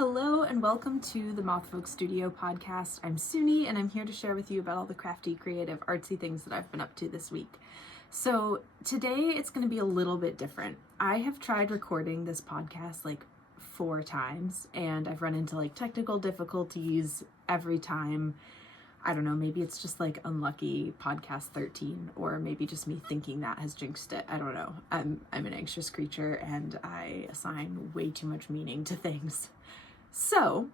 Hello and welcome to the Moth Folk Studio podcast. I'm Suni and I'm here to share with you about all the crafty, creative, artsy things that I've been up to this week. So today it's going to be a little bit different. I have tried recording this podcast like 4 times and I've run into like technical difficulties every time. I don't know, maybe it's just like unlucky podcast 13, or maybe just me thinking that has jinxed it. I don't know. I'm an anxious creature and I assign way too much meaning to things. So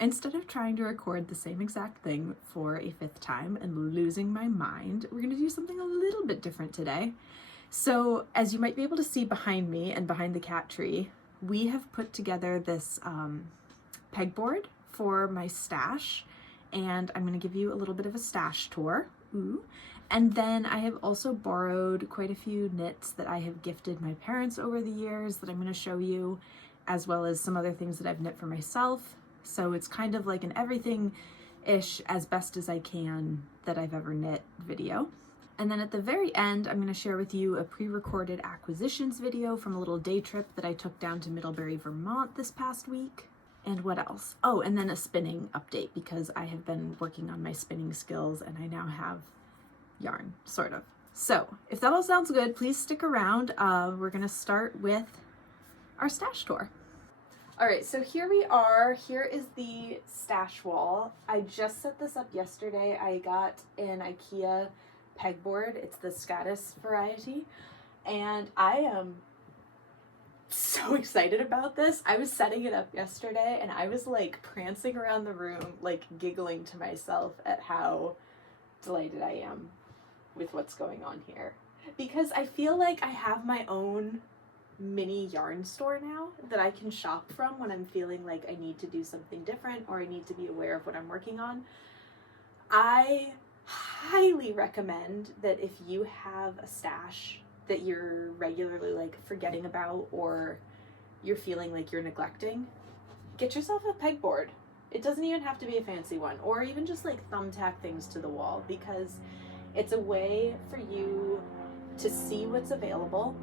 instead of trying to record the same exact thing for a 5th time and losing my mind, we're going to do something a little bit different today. So as you might be able to see behind me and behind the cat tree, we have put together this pegboard for my stash, and I'm going to give you a little bit of a stash tour. Ooh. And then I have also borrowed quite a few knits that I have gifted my parents over the years that I'm going to show you, as well as some other things that I've knit for myself. So it's kind of like an everything-ish as best as I can that I've ever knit video. And then at the very end, I'm going to share with you a pre-recorded acquisitions video from a little day trip that I took down to Middlebury, Vermont this past week. And what else? Oh, and then a spinning update, because I have been working on my spinning skills and I now have yarn, sort of. So if that all sounds good, please stick around. We're going to start with our stash tour. All right, so here we are. Here is the stash wall. I just set this up yesterday. I got an IKEA pegboard. It's the Scatus variety. And I am so excited about this. I was setting it up yesterday and I was like prancing around the room, like giggling to myself at how delighted I am with what's going on here. Because I feel like I have my own mini yarn store now that I can shop from when I'm feeling like I need to do something different or I need to be aware of what I'm working on. I highly recommend that if you have a stash that you're regularly like forgetting about or you're feeling like you're neglecting, get yourself a pegboard. It doesn't even have to be a fancy one, or even just like thumbtack things to the wall, because it's a way for you to see what's available.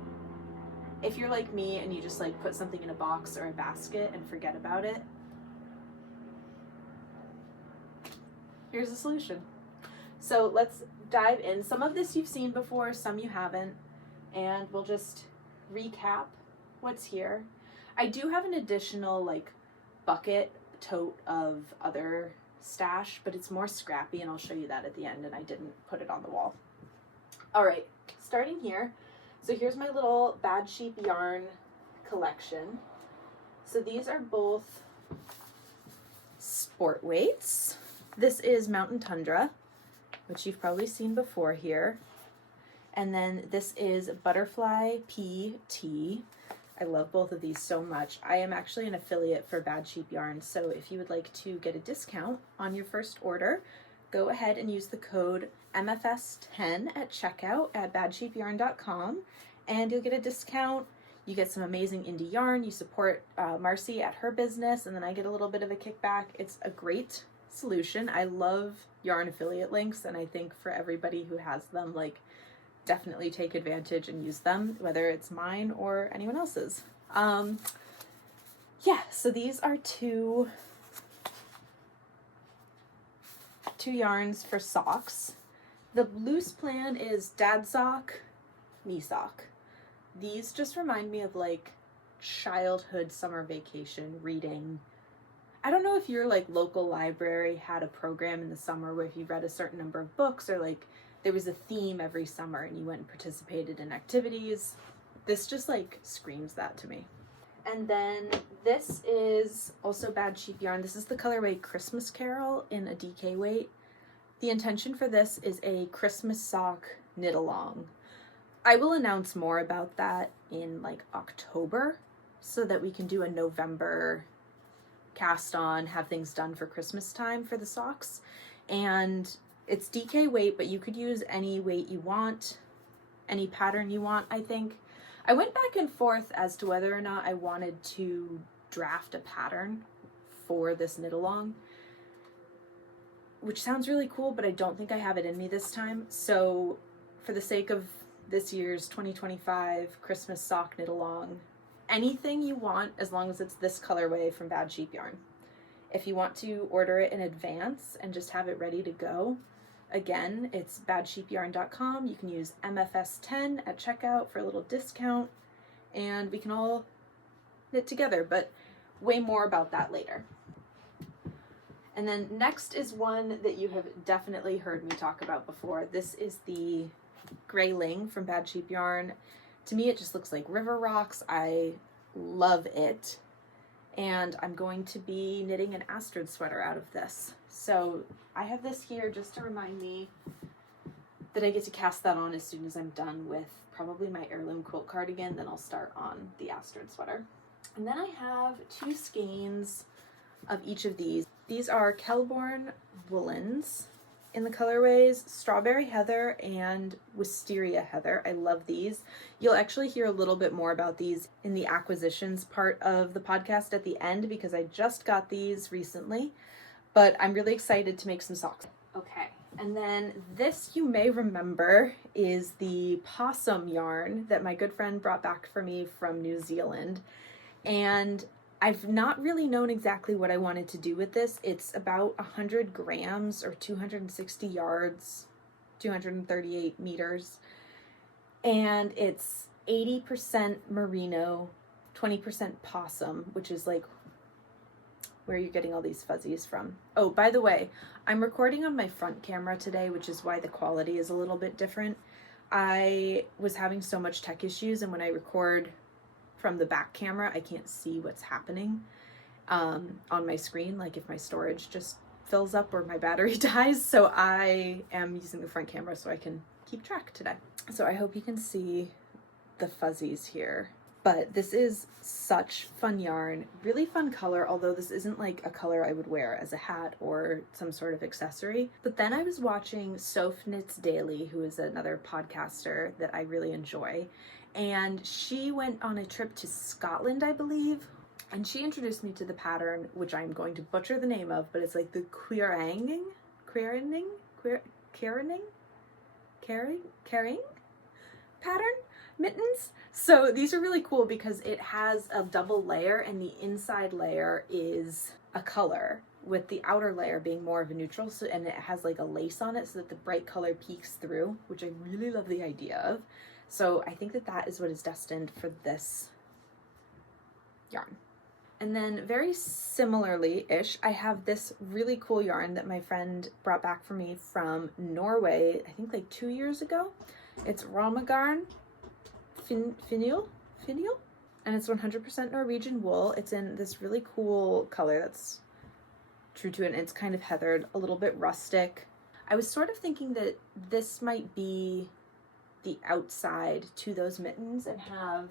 If you're like me and you just like put something in a box or a basket and forget about it, here's a solution. So let's dive in. Some of this you've seen before, some you haven't. And we'll just recap what's here. I do have an additional like bucket tote of other stash, but it's more scrappy and I'll show you that at the end, and I didn't put it on the wall. All right, starting here. So here's my little Bad Sheep yarn collection. So these are both sport weights. This is Mountain Tundra, which you've probably seen before here. And then this is Butterfly PT. I love both of these so much. I am actually an affiliate for Bad Sheep Yarn, so if you would like to get a discount on your first order, go ahead and use the code MFS10 at checkout at badsheepyarn.com, and you'll get a discount. You get some amazing indie yarn. You support Marcy at her business, and then I get a little bit of a kickback. It's a great solution. I love yarn affiliate links, and I think for everybody who has them, like, definitely take advantage and use them, whether it's mine or anyone else's. Yeah, so these are two yarns for socks. The loose plan is dad sock, me sock. These just remind me of like childhood summer vacation reading. I don't know if your like local library had a program in the summer where if you read a certain number of books, or like there was a theme every summer and you went and participated in activities. This just like screams that to me. And then this is also Bad Sheep yarn. This is the colorway Christmas Carol in a DK weight. The intention for this is a Christmas sock knit along. I will announce more about that in like October so that we can do a November cast on, have things done for Christmas time for the socks. And it's DK weight, but you could use any weight you want, any pattern you want, I think. I went back and forth as to whether or not I wanted to draft a pattern for this knit along, which sounds really cool, but I don't think I have it in me this time. So for the sake of this year's 2025 Christmas sock knit along, anything you want as long as it's this colorway from Bad Sheep Yarn. If you want to order it in advance and just have it ready to go, again, it's badsheepyarn.com. You can use MFS10 at checkout for a little discount, and we can all knit together, but way more about that later. And then next is one that you have definitely heard me talk about before. This is the Grayling from Bad Sheep Yarn. To me, it just looks like river rocks. I love it. And I'm going to be knitting an Assorted sweater out of this. So I have this here just to remind me that I get to cast that on as soon as I'm done with probably my Heirloom quilt cardigan. Then I'll start on the Assorted sweater. And then I have 2 skeins of each of these. These are Shelburne woolens in the colorways Strawberry Heather and Wisteria Heather. I love these. You'll actually hear a little bit more about these in the acquisitions part of the podcast at the end because I just got these recently, but I'm really excited to make some socks. Okay, and then this you may remember is the possum yarn that my good friend brought back for me from New Zealand, and I've not really known exactly what I wanted to do with this. It's about 100 grams or 260 yards, 238 meters. And it's 80% merino, 20% possum, which is like where you're getting all these fuzzies from. Oh, by the way, I'm recording on my front camera today, which is why the quality is a little bit different. I was having so much tech issues, and when I record from the back camera, I can't see what's happening on my screen, like if my storage just fills up or my battery dies. So I am using the front camera so I can keep track today. So I hope you can see the fuzzies here. But this is such fun yarn, really fun color, although this isn't like a color I would wear as a hat or some sort of accessory. But then I was watching Soph Knits Daily, who is another podcaster that I really enjoy, and she went on a trip to Scotland, I believe, and she introduced me to the pattern, which I'm going to butcher the name of, but it's like the Queeraning pattern mittens. So these are really cool because it has a double layer, and the inside layer is a color with the outer layer being more of a neutral, so, and it has like a lace on it so that the bright color peeks through, which I really love the idea of. So I think that that is what is destined for this yarn. And then very similarly-ish, I have this really cool yarn that my friend brought back for me from Norway, I think like 2 years ago. It's Ramagarn Finial, and it's 100% Norwegian wool. It's in this really cool color that's true to it, and it's kind of heathered, a little bit rustic. I was sort of thinking that this might be the outside to those mittens and have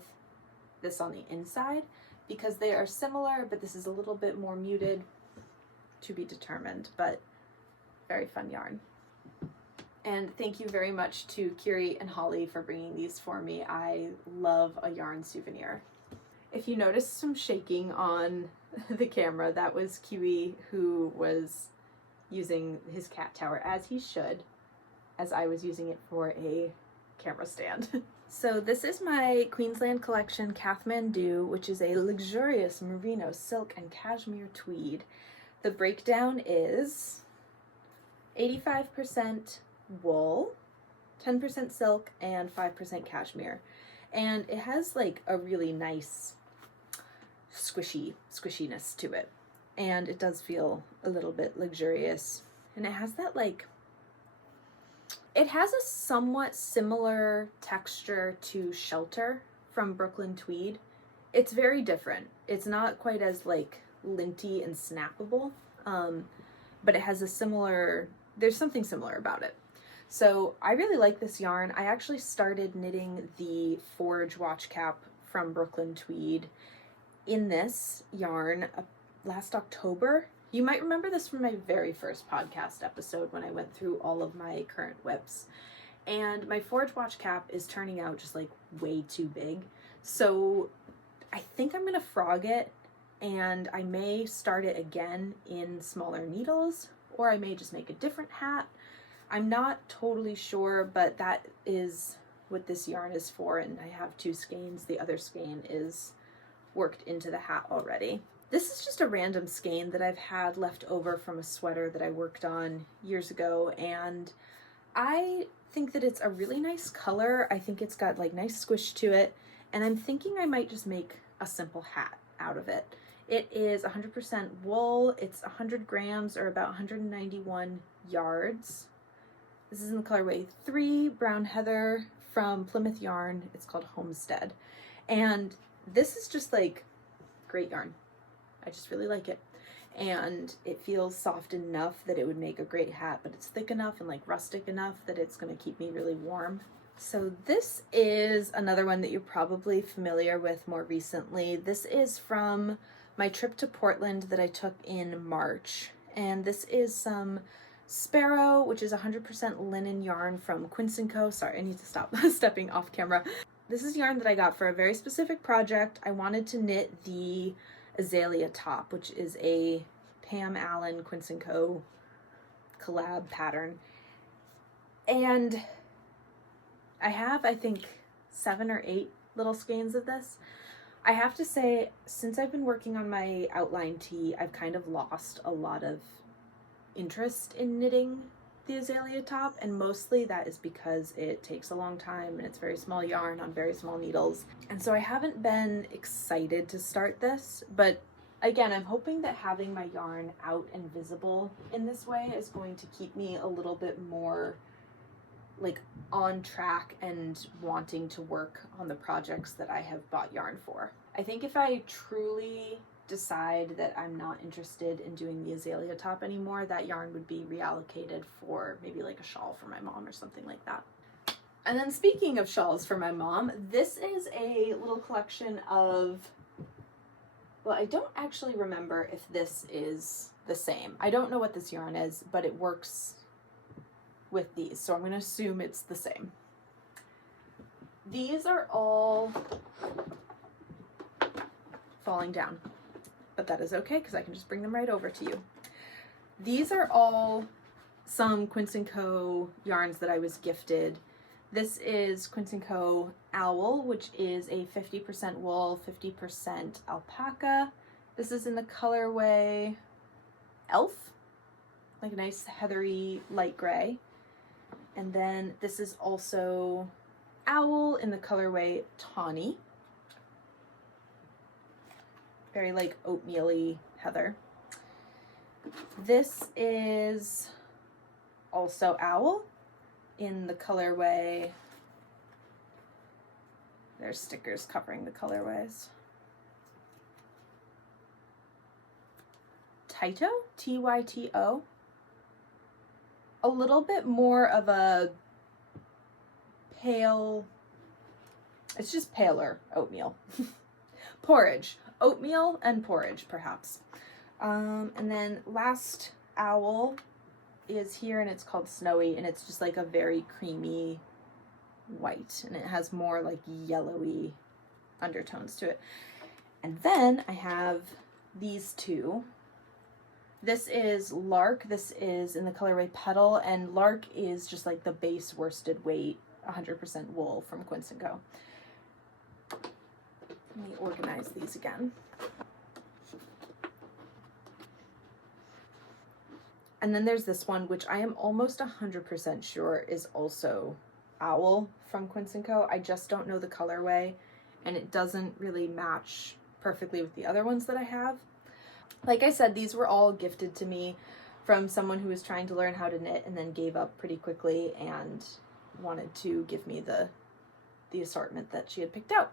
this on the inside because they are similar, but this is a little bit more muted, to be determined, but very fun yarn. And thank you very much to Kiri and Holly for bringing these for me. I love a yarn souvenir. If you notice some shaking on the camera, that was Kiwi, who was using his cat tower, as he should, as I was using it for a camera stand. So this is my Queensland collection Kathmandu, which is a luxurious merino silk and cashmere tweed. The breakdown is 85% wool, 10% silk, and 5% cashmere. And it has like a really nice squishiness to it. And it does feel a little bit luxurious. And it has that like, it has a somewhat similar texture to Shelter from Brooklyn Tweed. It's very different. It's not quite as like linty and snappable, but it has a similar, there's something similar about it. So I really like this yarn. I actually started knitting the Forge watch cap from Brooklyn Tweed in this yarn last October. You might remember this from my very first podcast episode when I went through all of my current whips. And my Forge watch cap is turning out just like way too big. So I think I'm going to frog it, and I may start it again in smaller needles, or I may just make a different hat. I'm not totally sure, but that is what this yarn is for, and I have 2 skeins. The other skein is worked into the hat already. This is just a random skein that I've had left over from a sweater that I worked on years ago, and I think that it's a really nice color. I think it's got like nice squish to it, and I'm thinking I might just make a simple hat out of it. It is 100% wool. It's 100 grams or about 191 yards. This is in the colorway 3 Brown Heather from Plymouth Yarn. It's called Homestead. And this is just like great yarn. I just really like it. And it feels soft enough that it would make a great hat, but it's thick enough and like rustic enough that it's going to keep me really warm. So this is another one that you're probably familiar with more recently. This is from my trip to Portland that I took in March. And this is some Sparrow, which is 100% linen yarn from Quince Co. Sorry, I need to stop stepping off camera. This is yarn that I got for a very specific project. I wanted to knit the Azalea top, which is a Pam Allen Quince Co. collab pattern. And I have, I think, 7 or 8 little skeins of this. I have to say, since I've been working on my outline tee, I've kind of lost a lot of interest in knitting the Azalea top, and mostly that is because it takes a long time and it's very small yarn on very small needles. And so I haven't been excited to start this, but again, I'm hoping that having my yarn out and visible in this way is going to keep me a little bit more like on track and wanting to work on the projects that I have bought yarn for. I think if I truly decide that I'm not interested in doing the Azalea top anymore, that yarn would be reallocated for maybe like a shawl for my mom or something like that. And then speaking of shawls for my mom, this is a little collection of, well, I don't actually remember if this is the same. I don't know what this yarn is, but it works with these, so I'm going to assume it's the same. These are all falling down, but that is okay because I can just bring them right over to you. These are all some Quince Co. yarns that I was gifted. This is Quince Co. Owl, which is a 50% wool, 50% alpaca. This is in the colorway Elf, like a nice heathery light gray. And then this is also Owl in the colorway Tawny. Very like oatmeal-y heather. This is also Owl in the colorway. There's stickers covering the colorways. Tyto, Tyto. A little bit more of a pale, it's just paler oatmeal. Porridge, oatmeal and porridge perhaps. And then last Owl is here, and it's called Snowy, and it's just like a very creamy white, and it has more like yellowy undertones to it. And then I have these two. This is Lark. This is in the colorway Petal, and Lark is just like the base worsted weight 100% wool from Quince Co. Let me organize these again. And then there's this one, which I am almost 100% sure is also Owl from Quince Co. I just don't know the colorway, and it doesn't really match perfectly with the other ones that I have. Like I said, these were all gifted to me from someone who was trying to learn how to knit and then gave up pretty quickly and wanted to give me the assortment that she had picked out.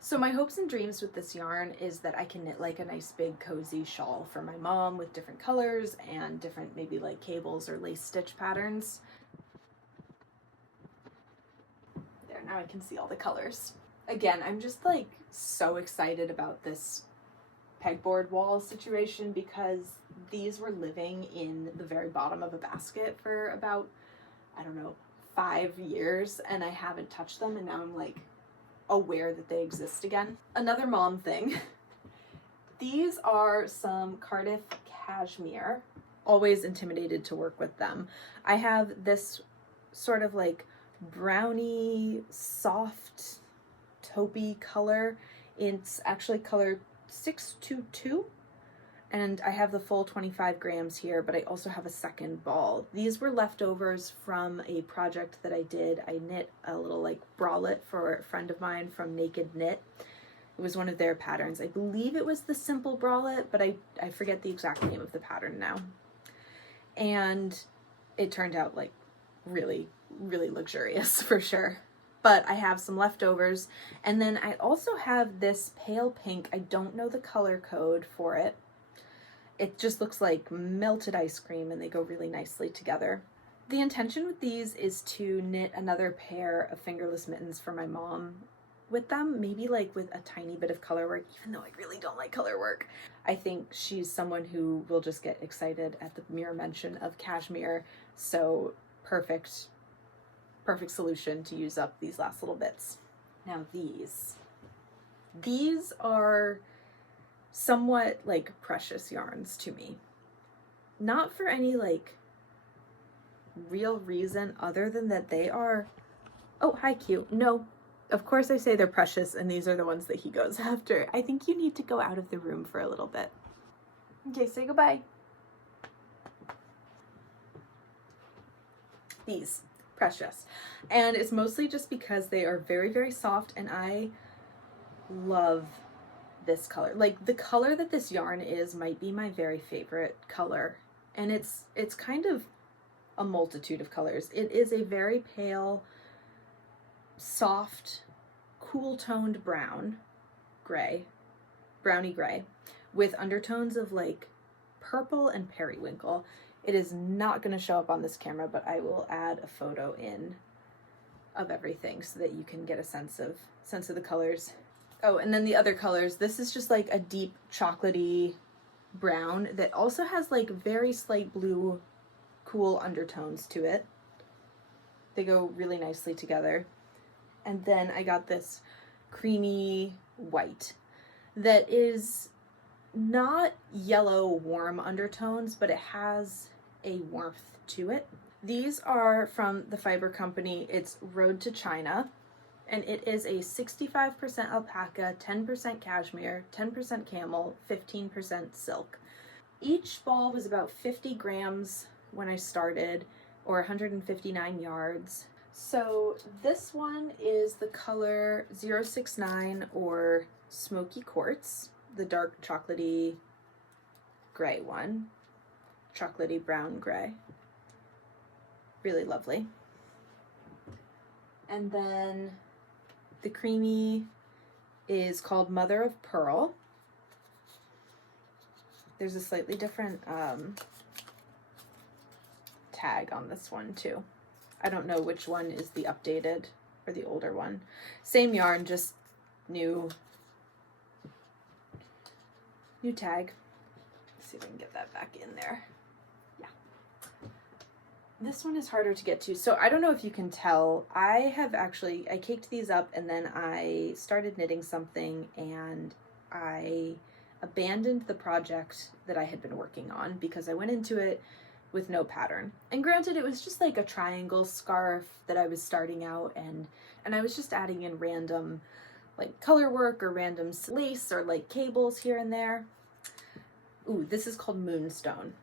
So my hopes and dreams with this yarn is that I can knit like a nice big cozy shawl for my mom with different colors and different maybe like cables or lace stitch patterns. There, now I can see all the colors. Again, I'm just like so excited about this pegboard wall situation because these were living in the very bottom of a basket for about, I don't know, 5 years, and I haven't touched them, and now I'm like aware that they exist again. Another mom thing. These are some Cardiff cashmere. Always intimidated to work with them. I have this sort of like browny, soft, taupey color It's actually color 622, and I have the full 25 grams here, but I also have a second ball. These were leftovers from a project that I did. I knit a little like bralette for a friend of mine from Naked Knit. It was one of their patterns. I believe it was the simple bralette, but I forget the exact name of the pattern now. And it turned out like really, really luxurious for sure. But I have some leftovers. And then I also have this pale pink. I don't know the color code for it. It just looks like melted ice cream, and they go really nicely together. The intention with these is to knit another pair of fingerless mittens for my mom with them, maybe like with a tiny bit of color work, even though I really don't like color work. I think she's someone who will just get excited at the mere mention of cashmere, so perfect solution to use up these last little bits. Now these are somewhat like precious yarns to me. Not for any like real reason other than that they are, oh hi Q, no, of course I say they're precious and these are the ones that he goes after. I think you need to go out of the room for a little bit. Okay, say goodbye. These, precious. And it's mostly just because they are very, very soft, and I love this color. Like the color that this yarn is might be my very favorite color. And it's kind of a multitude of colors. It is a very pale, soft, cool toned brownie gray, with undertones of like purple and periwinkle. It is not going to show up on this camera, but I will add a photo in of everything so that you can get a sense of the colors. Oh, and then the other colors, this is just like a deep chocolatey brown that also has like very slight blue, cool undertones to it. They go really nicely together. And then I got this creamy white that is not yellow warm undertones, but it has a warmth to it. These are from the fiber company. It's Road to China, and it is a 65% alpaca, 10% cashmere, 10% camel, 15% silk. Each ball was about 50 grams when I started, or 159 yards. So this one is the color 069 or Smoky Quartz, the dark chocolatey gray one, chocolatey brown gray. Really lovely. And then the creamy is called Mother of Pearl. There's a slightly different tag on this one too. I don't know which one is the updated or the older one. Same yarn, just new tag. Let's see if I can get that back in there. Yeah. This one is harder to get to. So I don't know if you can tell. I caked these up and then I started knitting something and I abandoned the project that I had been working on because I went into it with no pattern. And granted, it was just like a triangle scarf that I was starting out, and I was just adding in random like color work or random lace or like cables here and there. Ooh, this is called Moonstone,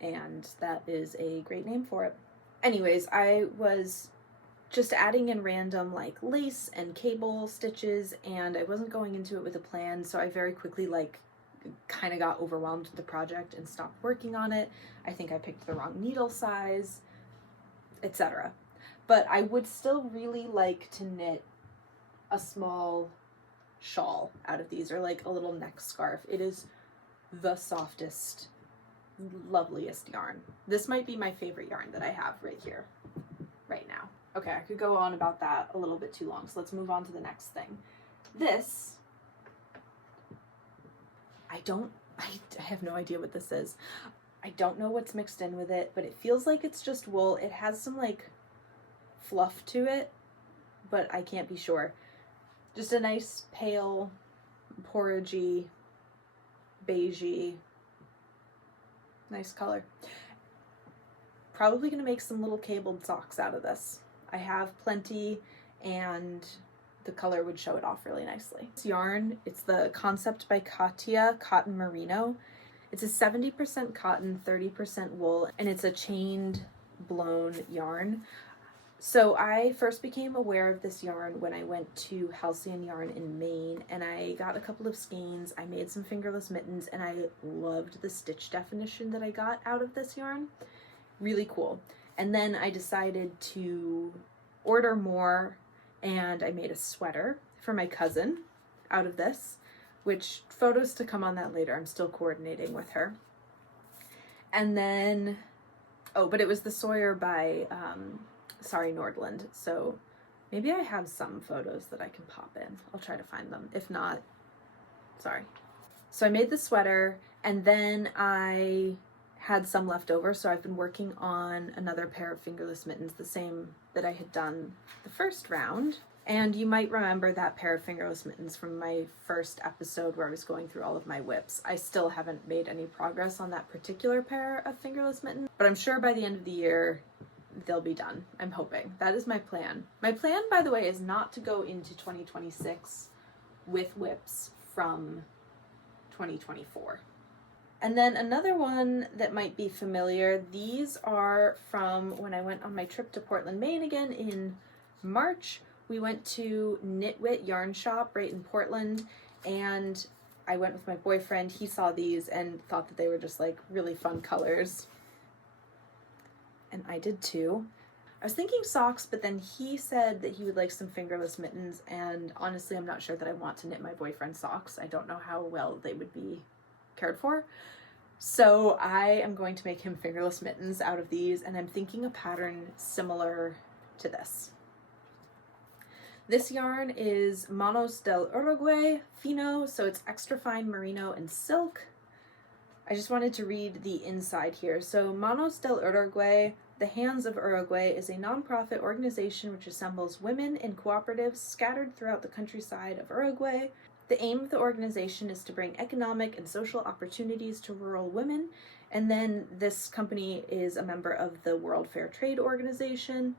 and that is a great name for it. Anyways, I was just adding in random like lace and cable stitches, and I wasn't going into it with a plan, so I very quickly like kind of got overwhelmed with the project and stopped working on it. I think I picked the wrong needle size, etc. But I would still really like to knit a small shawl out of these, or like a little neck scarf. It is the softest, loveliest yarn. This might be my favorite yarn that I have right here, right now. Okay, I could go on about that a little bit too long, so let's move on to the next thing. This, I have no idea what this is. I don't know what's mixed in with it, but it feels like it's just wool. It has some like fluff to it, but I can't be sure. Just a nice pale, porridgey, beigey, nice color. Probably gonna make some little cabled socks out of this. I have plenty, and the color would show it off really nicely. This yarn, it's the Concept by Katia Cotton Merino. It's a 70% cotton, 30% wool, and it's a chained blown yarn. So I first became aware of this yarn when I went to Halcyon Yarn in Maine, and I got a couple of skeins. I made some fingerless mittens, and I loved the stitch definition that I got out of this yarn. Really cool. And then I decided to order more, and I made a sweater for my cousin out of this, which photos to come on that later. I'm still coordinating with her. And then, but it was the Sawyer by Nordland. So maybe I have some photos that I can pop in. I'll try to find them. If not, sorry. So I made the sweater, and then I had some left over, so I've been working on another pair of fingerless mittens, the same that I had done the first round. And you might remember that pair of fingerless mittens from my first episode where I was going through all of my whips. I still haven't made any progress on that particular pair of fingerless mittens, but I'm sure by the end of the year they'll be done. I'm hoping. That is my plan. My plan, by the way, is not to go into 2026 with whips from 2024. And then another one that might be familiar, these are from when I went on my trip to Portland, Maine again in March. We went to Knit Yarn Shop right in Portland, and I went with my boyfriend. He saw these and thought that they were just like really fun colors. And I did too. I was thinking socks, but then he said that he would like some fingerless mittens, and honestly, I'm not sure that I want to knit my boyfriend's socks. I don't know how well they would be cared for. So I am going to make him fingerless mittens out of these, and I'm thinking a pattern similar to this. This yarn is Manos del Uruguay Fino, so it's extra fine merino and silk. I just wanted to read the inside here. So Manos del Uruguay, the Hands of Uruguay, is a nonprofit organization which assembles women in cooperatives scattered throughout the countryside of Uruguay. The aim of the organization is to bring economic and social opportunities to rural women. And then this company is a member of the World Fair Trade Organization.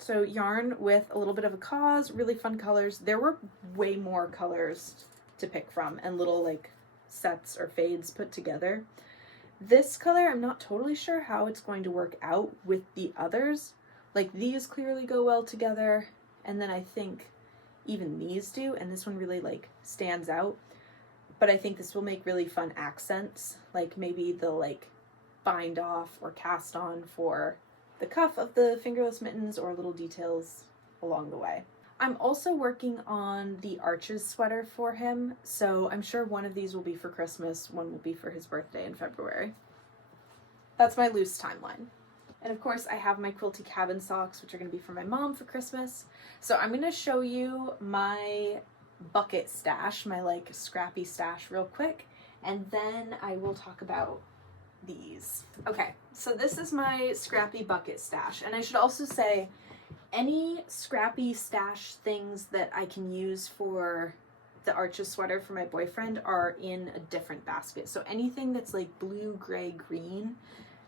So yarn with a little bit of a cause, really fun colors. There were way more colors to pick from and little like sets or fades put together. This color, I'm not totally sure how it's going to work out with the others. Like these clearly go well together, and then I think even these do, and this one really like stands out. But I think this will make really fun accents, like maybe they'll like bind off or cast on for the cuff of the fingerless mittens or little details along the way. I'm also working on the Arches sweater for him, so I'm sure one of these will be for Christmas, one will be for his birthday in February. That's my loose timeline. And of course I have my quilty cabin socks, which are going to be for my mom for Christmas. So I'm going to show you my bucket stash, my like scrappy stash real quick, and then I will talk about these. Okay, so this is my scrappy bucket stash, and I should also say any scrappy stash things that I can use for the Arches sweater for my boyfriend are in a different basket. So anything that's like blue, gray, green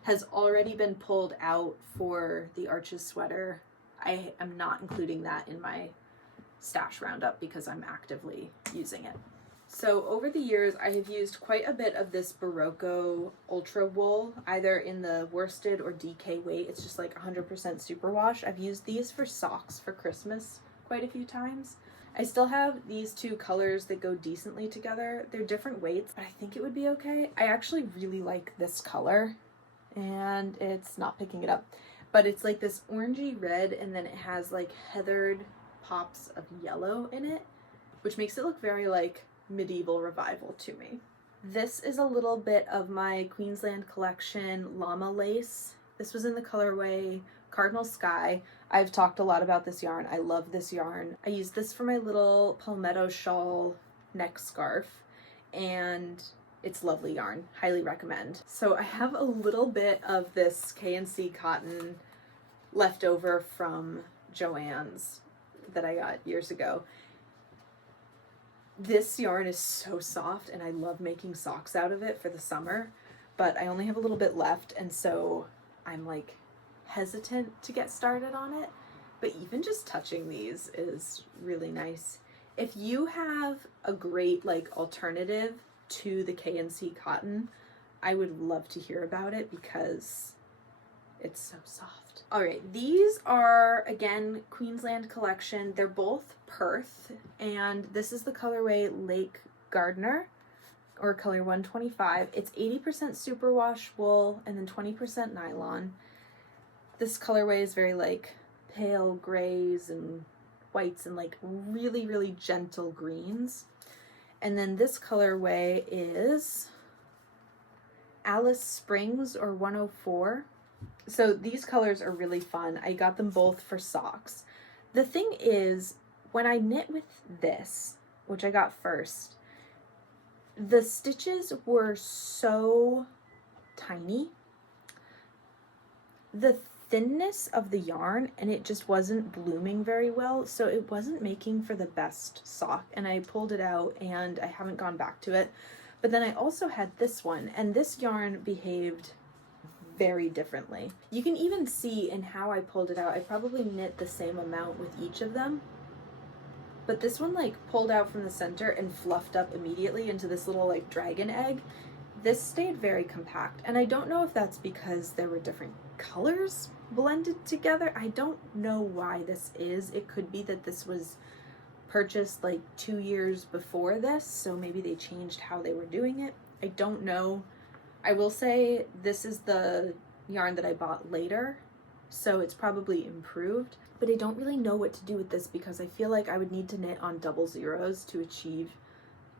has already been pulled out for the Arches sweater. I am not including that in my stash roundup because I'm actively using it. So over the years, I have used quite a bit of this Barocco Ultra wool, either in the worsted or DK weight. It's just like 100% superwash. I've used these for socks for Christmas quite a few times. I still have these two colors that go decently together. They're different weights, but I think it would be okay. I actually really like this color, and it's not picking it up, but it's like this orangey red, and then it has like heathered pops of yellow in it, which makes it look very like medieval revival to me. This is a little bit of my Queensland collection llama lace. This was in the colorway Cardinal Sky. I've talked a lot about this yarn. I love this yarn. I used this for my little palmetto shawl neck scarf, and it's lovely yarn. Highly recommend. So I have a little bit of this K&C cotton left over from Joann's that I got years ago. This yarn is so soft, and I love making socks out of it for the summer, but I only have a little bit left, and so I'm like hesitant to get started on it. but even just touching these is really nice. If you have a great like alternative to the K&C cotton, I would love to hear about it because it's so soft. All right, these are, again, Queensland collection. They're both Perth, and this is the colorway Lake Gardener, or color 125. It's 80% superwash wool and then 20% nylon. This colorway is very like pale grays and whites and like really, really gentle greens. And then this colorway is Alice Springs, or 104. So these colors are really fun. I got them both for socks. The thing is, when I knit with this, which I got first, the stitches were so tiny. The thinness of the yarn, and it just wasn't blooming very well, so it wasn't making for the best sock, and I pulled it out and I haven't gone back to it. But then I also had this one, and this yarn behaved very differently. You can even see in how I pulled it out, I probably knit the same amount with each of them, but this one like pulled out from the center and fluffed up immediately into this little like dragon egg. This stayed very compact, and I don't know if that's because there were different colors blended together. I don't know why this is. It could be that this was purchased like 2 years before this, so maybe they changed how they were doing it. I don't know. I will say this is the yarn that I bought later, so it's probably improved, but I don't really know what to do with this because I feel like I would need to knit on double zeros to achieve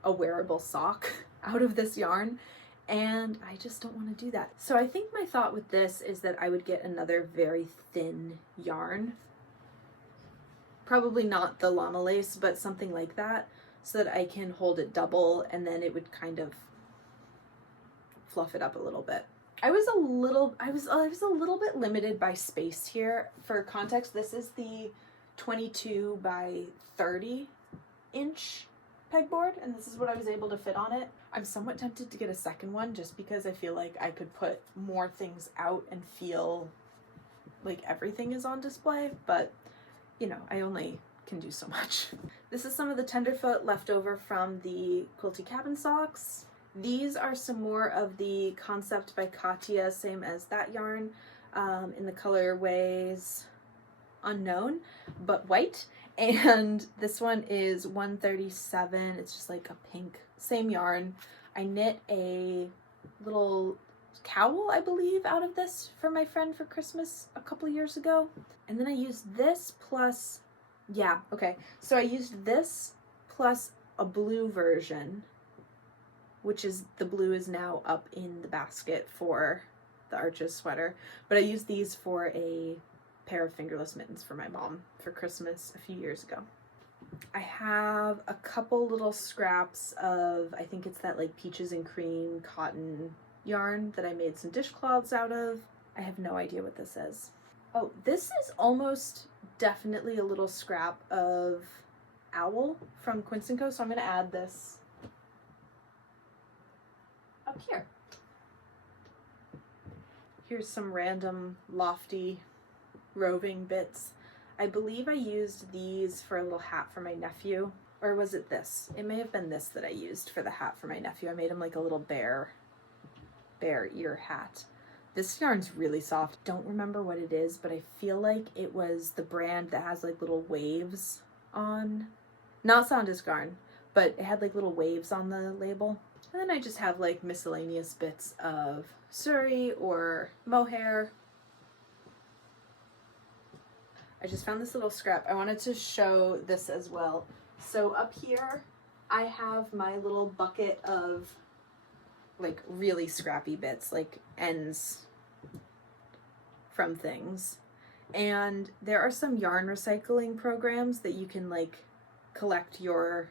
a wearable sock out of this yarn, and I just don't want to do that. So I think my thought with this is that I would get another very thin yarn, probably not the llama lace, but something like that, so that I can hold it double and then it would kind of fluff it up a little bit. I was a little bit limited by space here. For context, this is the 22 by 30 inch pegboard, and this is what I was able to fit on it. I'm somewhat tempted to get a second one just because I feel like I could put more things out and feel like everything is on display, but you know, I only can do so much. This is some of the Tenderfoot left over from the Quilty Cabin socks. These are some more of the Concept by Katya, same as that yarn, in the colorways Unknown, but white. And this one is 137. It's just like a pink, same yarn. I knit a little cowl, I believe, out of this for my friend for Christmas a couple years ago. And then I used this plus, so I used this plus a blue version, which is, the blue is now up in the basket for the Arches sweater, but I used these for a pair of fingerless mittens for my mom for Christmas a few years ago. I have a couple little scraps of, I think it's that like peaches and cream cotton yarn that I made some dishcloths out of. I have no idea what this is. Oh, this is almost definitely a little scrap of Owl from Quince Co, so I'm going to add this up here. Here's some random lofty roving bits. I believe I used these for a little hat for my nephew, or was it this? It may have been this that I used for the hat for my nephew. I made him like a little bear ear hat. This yarn's really soft. Don't remember what it is, but I feel like it was the brand that has like little waves on, not Sandus Garn, but it had like little waves on the label. And then I just have like miscellaneous bits of Surrey or mohair. I just found this little scrap. I wanted to show this as well. So up here, I have my little bucket of like really scrappy bits, like ends from things. And there are some yarn recycling programs that you can like collect your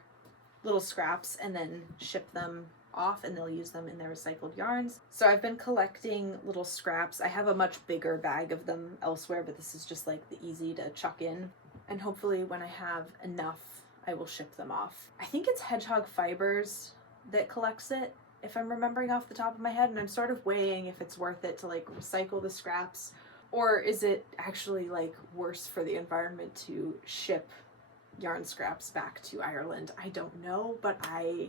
little scraps and then ship them off, and they'll use them in their recycled yarns. So I've been collecting little scraps. I have a much bigger bag of them elsewhere, but this is just like the easy to chuck in. And hopefully when I have enough, I will ship them off. I think it's Hedgehog Fibers that collects it, if I'm remembering off the top of my head, and I'm sort of weighing if it's worth it to like recycle the scraps Or is it actually like worse for the environment to ship yarn scraps back to Ireland? I don't know, but I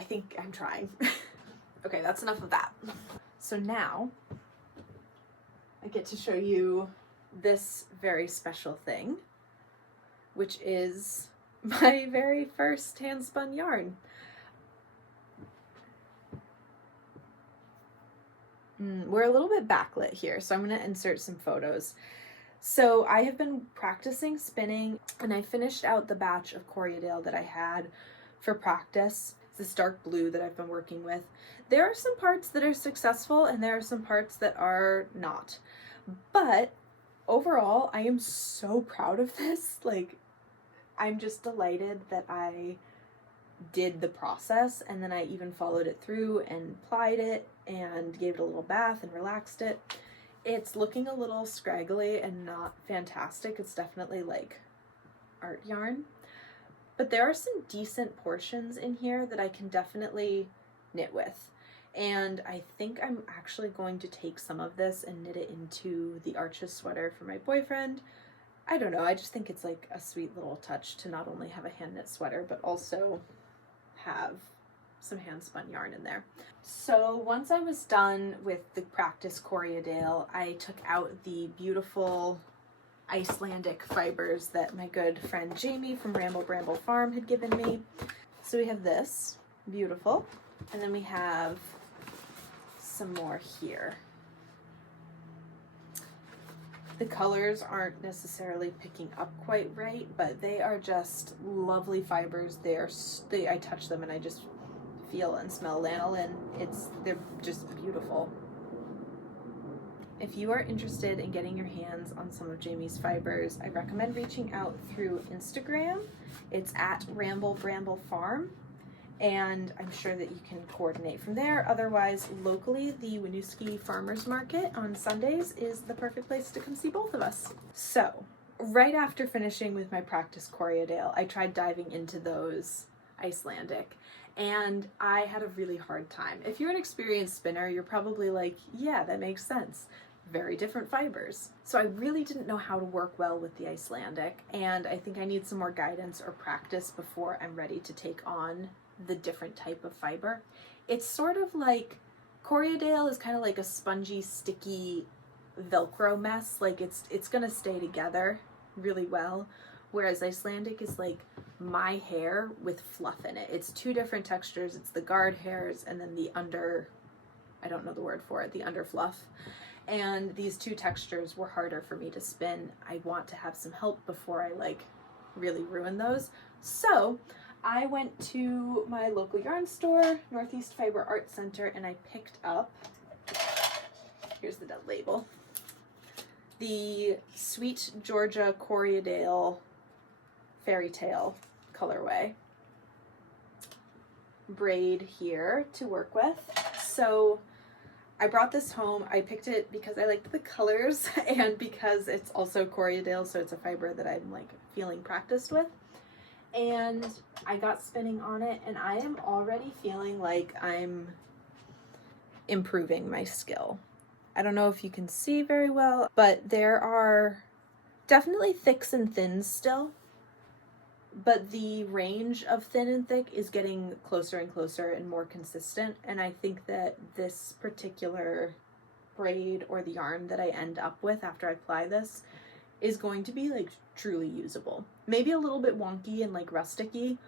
think I'm trying. Okay, that's enough of that. So now I get to show you this very special thing, which is my very first hand spun yarn. We're a little bit backlit here, so I'm going to insert some photos. So I have been practicing spinning, and I finished out the batch of Corriedale that I had for practice. It's this dark blue that I've been working with. There are some parts that are successful, and there are some parts that are not. But overall, I am so proud of this. Like, I'm just delighted that I did the process, and then I even followed it through and plied it and gave it a little bath and relaxed it. It's looking a little scraggly and not fantastic. It's definitely like art yarn, but there are some decent portions in here that I can definitely knit with. And I think I'm actually going to take some of this and knit it into the Arches sweater for my boyfriend. I don't know, I just think it's like a sweet little touch to not only have a hand knit sweater, but also have some hand spun yarn in there. So once I was done with the practice Corriedale, I took out the beautiful Icelandic fibers that my good friend Jamie from Ramble Bramble Farm had given me. So we have this, beautiful, and then we have some more here. The colors aren't necessarily picking up quite right, but they are just lovely fibers. I touch them and I just feel and smell lanolin. They're just beautiful. If you are interested in getting your hands on some of Jamie's fibers, I recommend reaching out through Instagram. It's at Ramble Bramble Farm, and I'm sure that you can coordinate from there. Otherwise, locally, the Winooski Farmers Market on Sundays is the perfect place to come see both of us. So, right after finishing with my practice Corriedale, I tried diving into those Icelandic, and I had a really hard time. If you're an experienced spinner, you're probably like, yeah, that makes sense. Very different fibers. So I really didn't know how to work well with the Icelandic, and I think I need some more guidance or practice before I'm ready to take on the different type of fiber. It's sort of like, Corriedale is kind of like a spongy, sticky Velcro mess. Like it's gonna stay together really well, whereas Icelandic is like my hair with fluff in it. It's two different textures. It's the guard hairs and then the under, I don't know the word for it, the under fluff. And these two textures were harder for me to spin. I want to have some help before I like really ruin those. So I went to my local yarn store, Northeast Fiber Art Center, and I picked up, here's the label, the Sweet Georgia Corriedale Fairy Tale colorway braid here to work with. So I brought this home. I picked it because I liked the colors and because it's also Corriedale, so it's a fiber that I'm like feeling practiced with. And I got spinning on it, and I am already feeling like I'm improving my skill. I don't know if you can see very well, but there are definitely thicks and thins still, but the range of thin and thick is getting closer and closer and more consistent. And I think that this particular braid or the yarn that I end up with after I apply this is going to be like truly usable. Maybe a little bit wonky and like rusticy,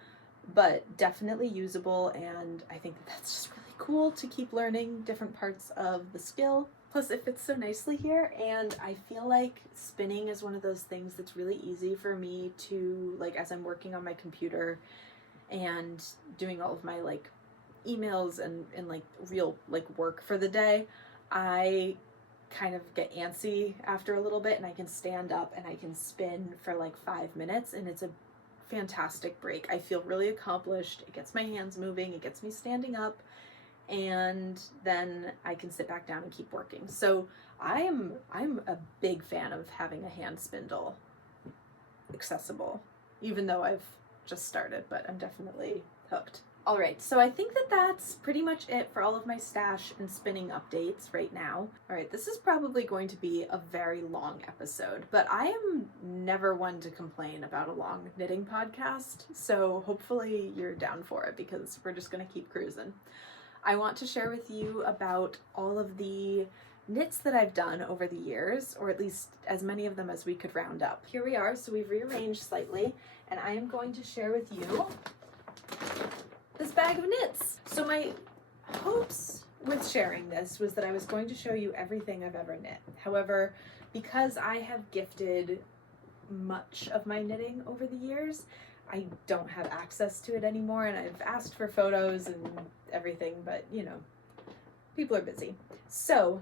but definitely usable. And I think that that's just really cool to keep learning different parts of the skill. Plus it fits so nicely here, and I feel like spinning is one of those things that's really easy for me to, like, as I'm working on my computer and doing all of my like emails and like real like work for the day, I kind of get antsy after a little bit, and I can stand up and I can spin for like 5 minutes, and it's a fantastic break. I feel really accomplished. It gets my hands moving, it gets me standing up, and then I can sit back down and keep working. So I'm a big fan of having a hand spindle accessible, even though I've just started, but I'm definitely hooked. All right, so I think that that's pretty much it for all of my stash and spinning updates right now. All right, this is probably going to be a very long episode, but I am never one to complain about a long knitting podcast, so hopefully you're down for it because we're just gonna keep cruising. I want to share with you about all of the knits that I've done over the years, or at least as many of them as we could round up. Here we are, so we've rearranged slightly, and I am going to share with you this bag of knits. So my hopes with sharing this was that I was going to show you everything I've ever knit. However, because I have gifted much of my knitting over the years, I don't have access to it anymore, and I've asked for photos and everything, but you know, people are busy. So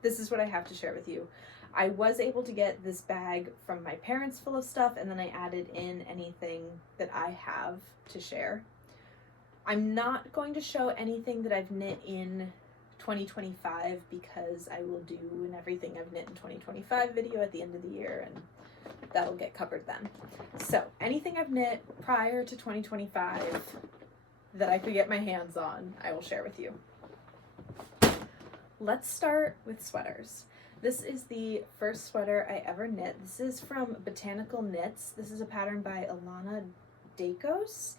this is what I have to share with you. I was able to get this bag from my parents full of stuff, and then I added in anything that I have to share. I'm not going to show anything that I've knit in 2025 because I will do an everything I've knit in 2025 video at the end of the year, and that'll get covered then. So anything I've knit prior to 2025 that I could get my hands on, I will share with you. Let's start with sweaters. This is the first sweater I ever knit. This is from Botanical Knits. This is a pattern by Alana Dacos.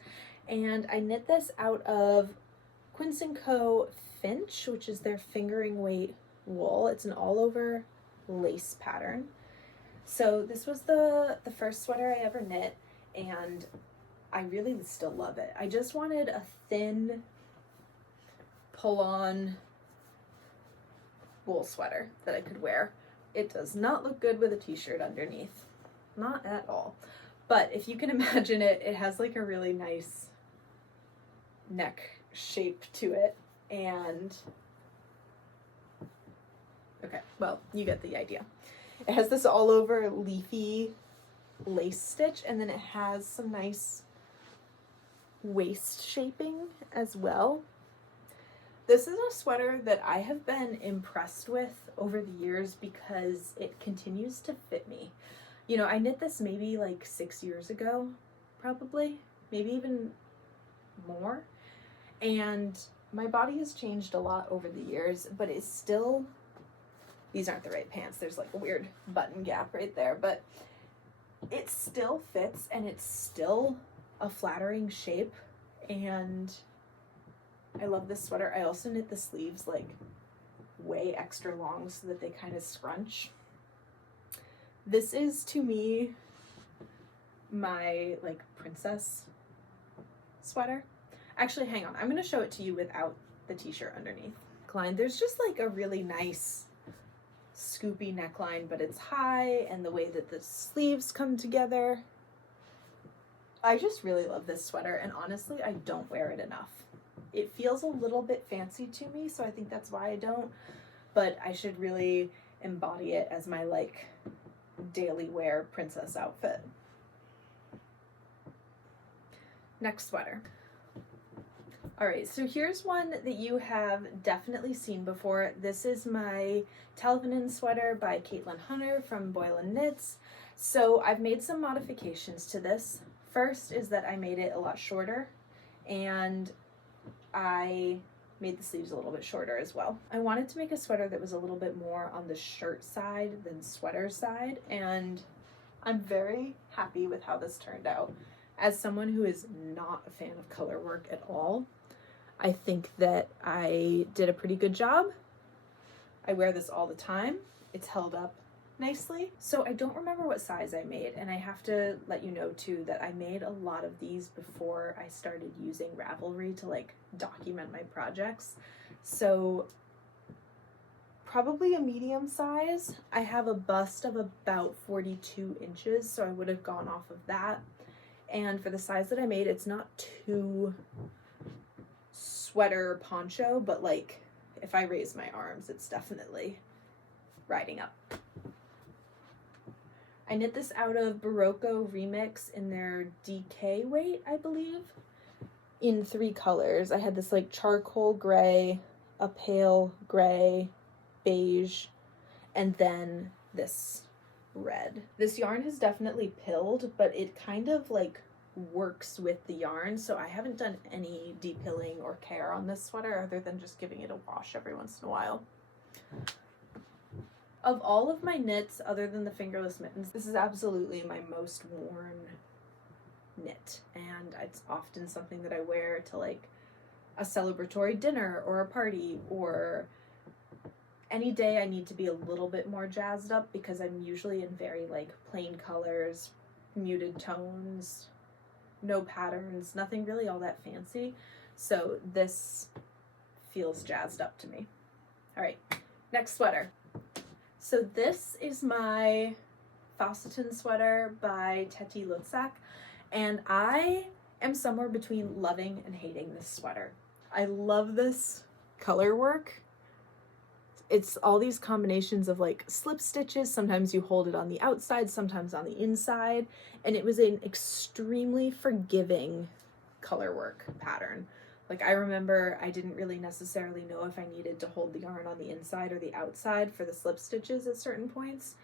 And I knit this out of Quince Co Finch, which is their fingering weight wool. It's an all over lace pattern. So this was the first sweater I ever knit, and I really still love it. I just wanted a thin pull-on wool sweater that I could wear. It does not look good with a t-shirt underneath. Not at all. But if you can imagine it, it has like a really nice neck shape to it, and okay, well, you get the idea. It has this all over leafy lace stitch, and then it has some nice waist shaping as well. This is a sweater that I have been impressed with over the years because it continues to fit me. You know, I knit this maybe like 6 years ago, probably, maybe even more. And my body has changed a lot over the years, but it's still, these aren't the right pants. There's like a weird button gap right there, but it still fits and it's still a flattering shape. And I love this sweater. I also knit the sleeves like way extra long so that they kind of scrunch. This is, to me, my like princess sweater. Actually, hang on. I'm going to show it to you without the t-shirt underneath. Neckline. There's just like a really nice scoopy neckline, but it's high, and the way that the sleeves come together. I just really love this sweater, and honestly, I don't wear it enough. It feels a little bit fancy to me, so I think that's why I don't, but I should really embody it as my like daily wear princess outfit. Next sweater. All right, so here's one that you have definitely seen before. This is my Telephone sweater by Caitlin Hunter from Boylan Knits. So I've made some modifications to this. First is that I made it a lot shorter, and I made the sleeves a little bit shorter as well. I wanted to make a sweater that was a little bit more on the shirt side than sweater side, and I'm very happy with how this turned out. As someone who is not a fan of color work at all, I think that I did a pretty good job. I wear this all the time. It's held up nicely. So I don't remember what size I made, and I have to let you know too that I made a lot of these before I started using Ravelry to like document my projects. So probably a medium size. I have a bust of about 42 inches, so I would have gone off of that. And for the size that I made, it's not too sweater poncho, but like if I raise my arms, it's definitely riding up. I knit this out of Barocco Remix in their DK weight, I believe, in 3 colors. I had this like charcoal gray, a pale gray, beige, and then this red. This yarn has definitely pilled, but it kind of like works with the yarn, so I haven't done any depilling or care on this sweater other than just giving it a wash every once in a while. Of all of my knits, other than the fingerless mittens, this is absolutely my most worn knit, and it's often something that I wear to like a celebratory dinner or a party, or any day I need to be a little bit more jazzed up because I'm usually in very like plain colors, muted tones, no patterns, nothing really all that fancy. So this feels jazzed up to me. All right, next sweater. So this is my Faucetin sweater by Teti Lutzak, and I am somewhere between loving and hating this sweater. I love this color work. It's all these combinations of like slip stitches. Sometimes you hold it on the outside, sometimes on the inside, and it was an extremely forgiving color work pattern. Like I remember I didn't really necessarily know if I needed to hold the yarn on the inside or the outside for the slip stitches at certain points.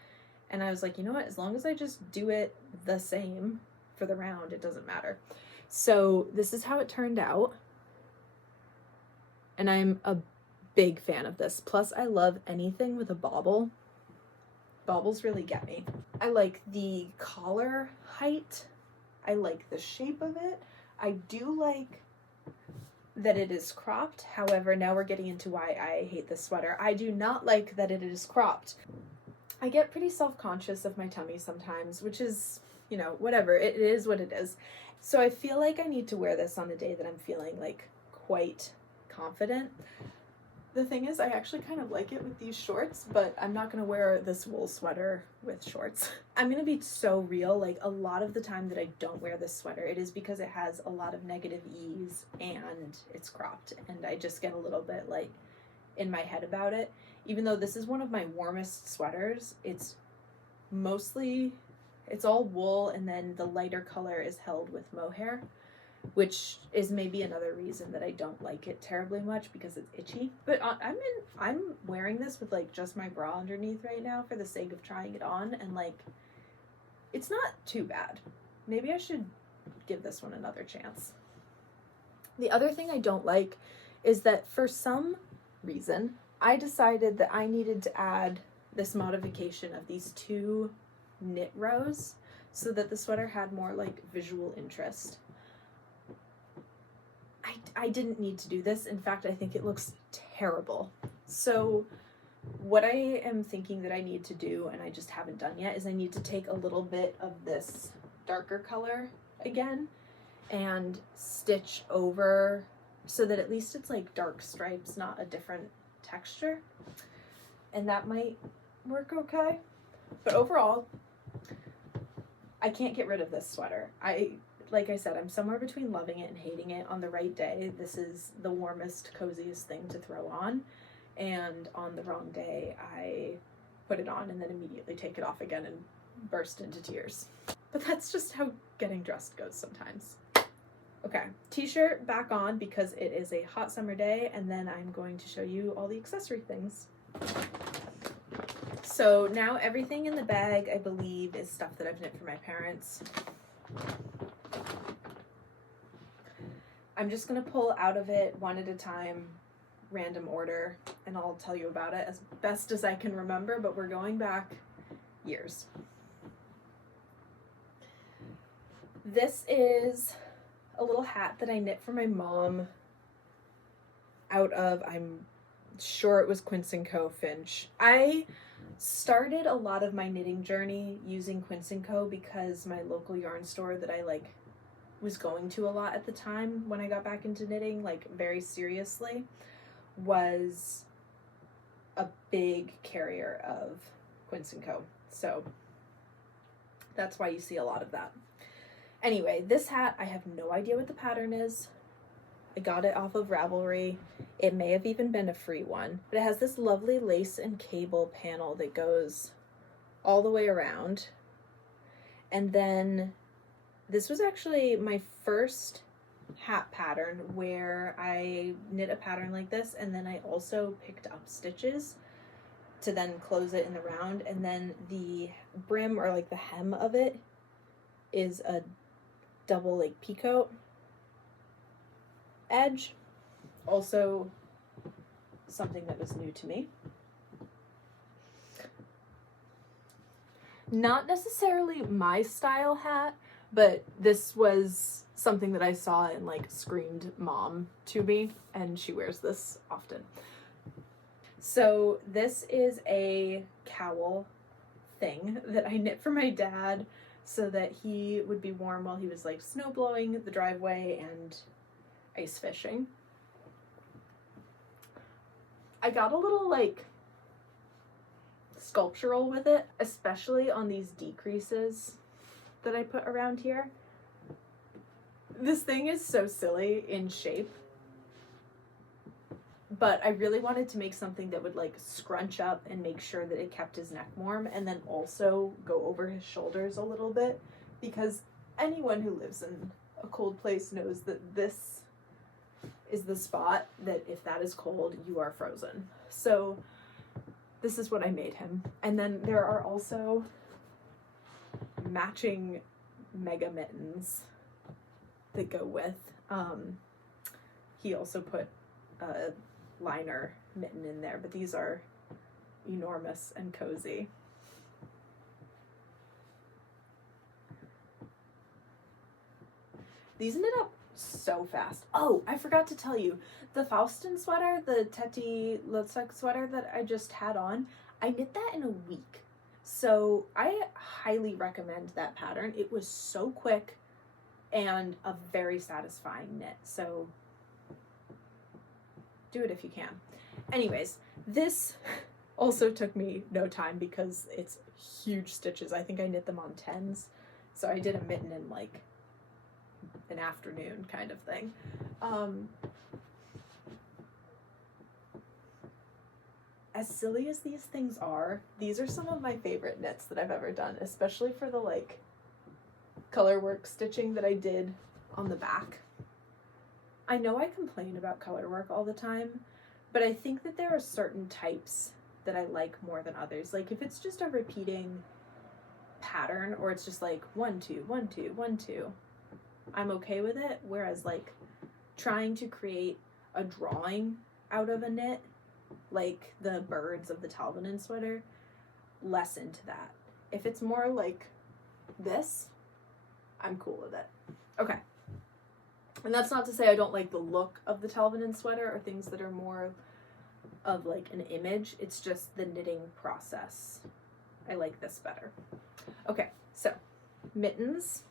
And I was like, you know what, as long as I just do it the same for the round, it doesn't matter. So this is how it turned out. And I'm a big fan of this. Plus I love anything with a bauble. Baubles really get me. I like the collar height. I like the shape of it. I do like that it is cropped. However, now we're getting into why I hate this sweater. I do not like that it is cropped. I get pretty self-conscious of my tummy sometimes, which is, you know, whatever. It is what it is. So I feel like I need to wear this on a day that I'm feeling like quite confident. The thing is, I actually kind of like it with these shorts, but I'm not going to wear this wool sweater with shorts. I'm going to be so real, like a lot of the time that I don't wear this sweater, it is because it has a lot of negative ease and it's cropped, and I just get a little bit like in my head about it. Even though this is one of my warmest sweaters, it's all wool, and then the lighter color is held with mohair, which is maybe another reason that I don't like it terribly much, because it's itchy. But I'm wearing this with like just my bra underneath right now for the sake of trying it on, and like it's not too bad. Maybe I should give this one another chance. The other thing I don't like is that for some reason I decided that I needed to add this modification of these 2 knit rows so that the sweater had more like visual interest. I didn't need to do this. In fact, I think it looks terrible. So what I am thinking that I need to do, and I just haven't done yet, is I need to take a little bit of this darker color again and stitch over so that at least it's like dark stripes, not a different texture. And that might work okay. But overall, I can't get rid of this sweater. Like I said, I'm somewhere between loving it and hating it. On the right day, this is the warmest, coziest thing to throw on. And on the wrong day, I put it on and then immediately take it off again and burst into tears. But that's just how getting dressed goes sometimes. Okay, t-shirt back on because it is a hot summer day, and then I'm going to show you all the accessory things. So now everything in the bag, I believe, is stuff that I've knit for my parents. I'm just going to pull out of it one at a time, random order, and I'll tell you about it as best as I can remember, but we're going back years. This is a little hat that I knit for my mom out of, I'm sure it was Quince Co. Finch. I started a lot of my knitting journey using Quince Co. because my local yarn store that I was going to a lot at the time when I got back into knitting, like very seriously, was a big carrier of Quince Co. So that's why you see a lot of that. Anyway, this hat, I have no idea what the pattern is. I got it off of Ravelry. It may have even been a free one, but it has this lovely lace and cable panel that goes all the way around. And then this was actually my first hat pattern where I knit a pattern like this, and then I also picked up stitches to then close it in the round, and then the brim or like the hem of it is a double like peacoat edge. Also something that was new to me. Not necessarily my style hat, but this was something that I saw and like screamed mom to me, and she wears this often. So this is a cowl thing that I knit for my dad so that he would be warm while he was like snow blowing the driveway and ice fishing. I got a little like sculptural with it, especially on these decreases that I put around here. This thing is so silly in shape, but I really wanted to make something that would like scrunch up and make sure that it kept his neck warm, and then also go over his shoulders a little bit, because anyone who lives in a cold place knows that this is the spot that if that is cold, you are frozen. So this is what I made him. And then there are also matching mega mittens that go with. He also put a liner mitten in there, but these are enormous and cozy. These knit up so fast. Oh, I forgot to tell you, the Faustin sweater, the Tenderfoot sweater that I just had on, I knit that in a week. So I highly recommend that pattern. It was so quick and a very satisfying knit. So do it if you can. Anyways, this also took me no time because it's huge stitches. I think I knit them on 10s. So I did a mitten in like an afternoon kind of thing. As silly as these things are, these are some of my favorite knits that I've ever done, especially for the like color work stitching that I did on the back. I know I complain about color work all the time, but I think that there are certain types that I like more than others. Like if it's just a repeating pattern, or it's just like 1 2 1 2 1 2, I'm okay with it. Whereas like trying to create a drawing out of a knit, like the birds of the Talbonin sweater, less into that. If it's more like this, I'm cool with it. Okay. And that's not to say I don't like the look of the Talbonin sweater or things that are more of like an image. It's just the knitting process. I like this better. Okay, so mittens,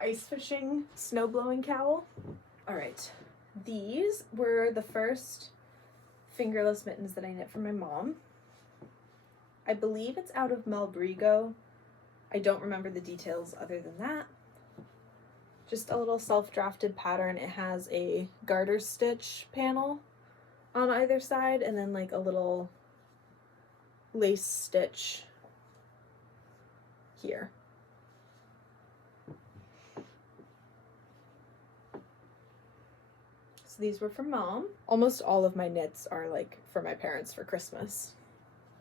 ice fishing, snow blowing cowl. All right, these were the first fingerless mittens that I knit for my mom. I believe it's out of Malbrigo. I don't remember the details other than that. Just a little self-drafted pattern. It has a garter stitch panel on either side and then like a little lace stitch here. So these were from Mom. Almost all of my knits are like for my parents for Christmas.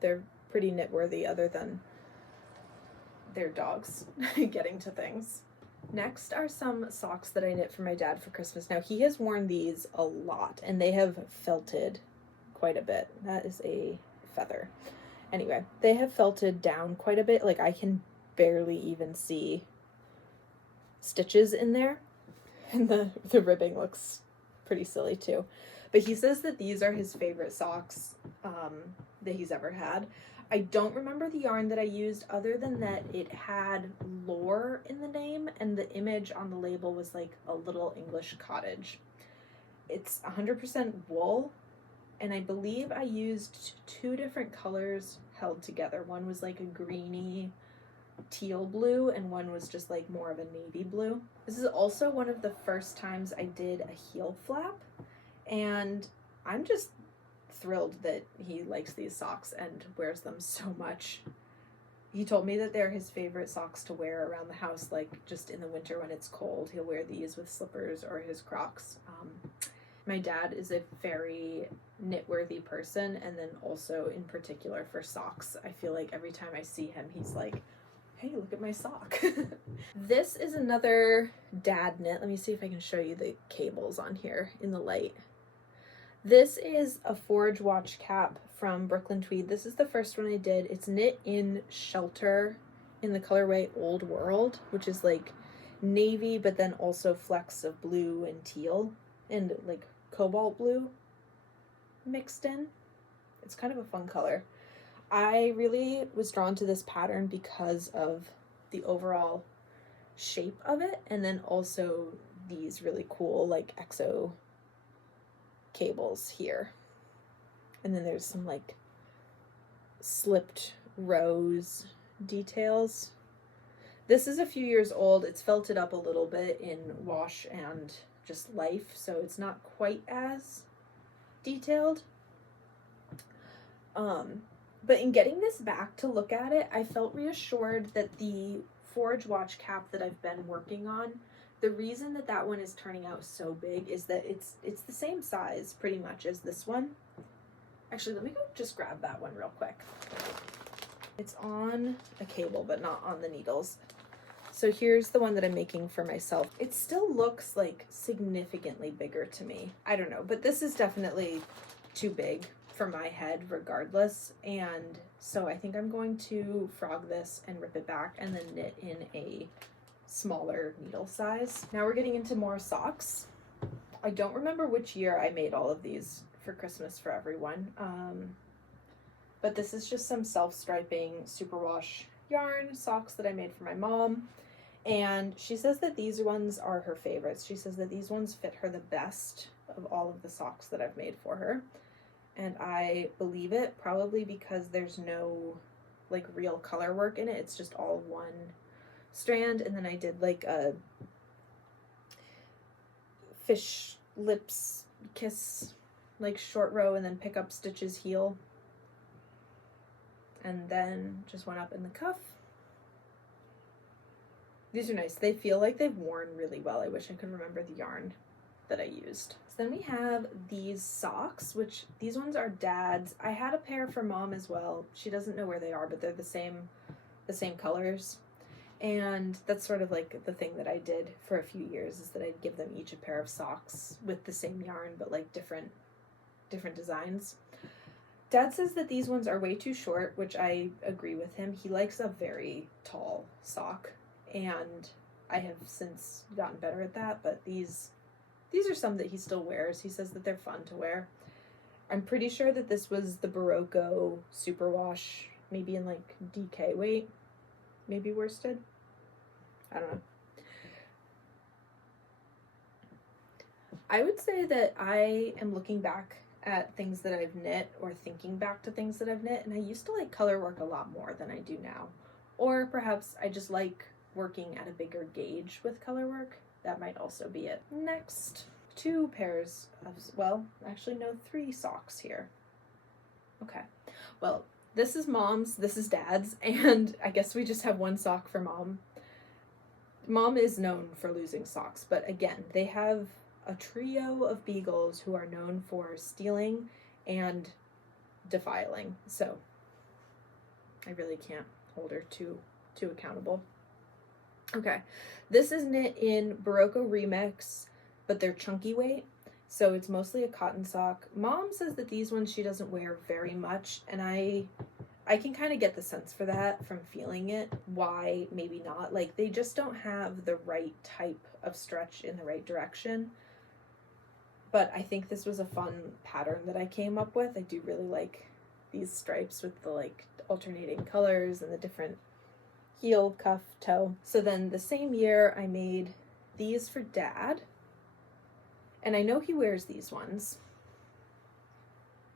They're pretty knit worthy other than their dogs getting to things. Next are some socks that I knit for my dad for Christmas. Now he has worn these a lot and they have felted quite a bit. That is a feather. Anyway, they have felted down quite a bit. Like I can barely even see stitches in there. And the ribbing looks pretty silly too. But he says that these are his favorite socks that he's ever had. I don't remember the yarn that I used other than that it had lore in the name and the image on the label was like a little English cottage. It's 100% wool, and I believe I used 2 different colors held together. One was like a greeny teal blue and one was just like more of a navy blue. This is also one of the first times I did a heel flap, and I'm just thrilled that he likes these socks and wears them so much. He told me that they're his favorite socks to wear around the house, like just in the winter when it's cold. He'll wear these with slippers or his Crocs. My dad is a very knit-worthy person, and then also in particular for socks. I feel like every time I see him, he's like, Hey, look at my sock. This is another dad knit. Let me see if I can show you the cables on here in the light. This is a forage watch cap from Brooklyn Tweed. This is the first one I did. It's knit in Shelter in the colorway Old World, which is like navy, but then also flecks of blue and teal and like cobalt blue mixed in. It's kind of a fun color. I really was drawn to this pattern because of the overall shape of it, and then also these really cool like exo cables here. And then there's some like slipped rose details. This is a few years old. It's felted up a little bit in wash and just life, so it's not quite as detailed. But in getting this back to look at it, I felt reassured that the forage watch cap that I've been working on, the reason that that one is turning out so big is that it's the same size pretty much as this one. Actually, let me go just grab that one real quick. It's on a cable, but not on the needles. So here's the one that I'm making for myself. It still looks like significantly bigger to me. I don't know, but this is definitely too big for my head regardless. And so I think I'm going to frog this and rip it back and then knit in a smaller needle size. Now we're getting into more socks. I don't remember which year I made all of these for Christmas for everyone. But this is just some self-striping superwash yarn socks that I made for my mom. And she says that these ones are her favorites. She says that these ones fit her the best of all of the socks that I've made for her. And I believe it, probably because there's no like real color work in it. It's just all one strand. And then I did like a fish lips kiss, like short row, and then pick up stitches heel. And then just went up in the cuff. These are nice. They feel like they've worn really well. I wish I could remember the yarn that I used. So then we have these socks, which these ones are Dad's. I had a pair for Mom as well. She doesn't know where they are, but they're the same colors. And that's sort of like the thing that I did for a few years, is that I'd give them each a pair of socks with the same yarn, but like different designs. Dad says that these ones are way too short, which I agree with him. He likes a very tall sock, and I have since gotten better at that, but these are some that he still wears. He says that they're fun to wear. I'm pretty sure that this was the Barocco superwash, maybe in like DK weight, maybe worsted. I don't know. I would say that I am looking back at things that I've knit, or thinking back to things that I've knit, and I used to like color work a lot more than I do now. Or perhaps I just like working at a bigger gauge with color work. That might also be it. Next, 2 pairs of, well, actually no, 3 socks here. Okay, well, this is Mom's, this is Dad's, and I guess we just have 1 sock for Mom. Mom is known for losing socks, but again, they have a trio of beagles who are known for stealing and defiling, so I really can't hold her too accountable. Okay, this is knit in Barocco Remix, but they're chunky weight, so it's mostly a cotton sock. Mom says that these ones she doesn't wear very much, and I can kind of get the sense for that from feeling it, why maybe not. Like, they just don't have the right type of stretch in the right direction. But I think this was a fun pattern that I came up with. I do really like these stripes with the like alternating colors and the different heel, cuff, toe. So then the same year I made these for Dad. And I know he wears these ones.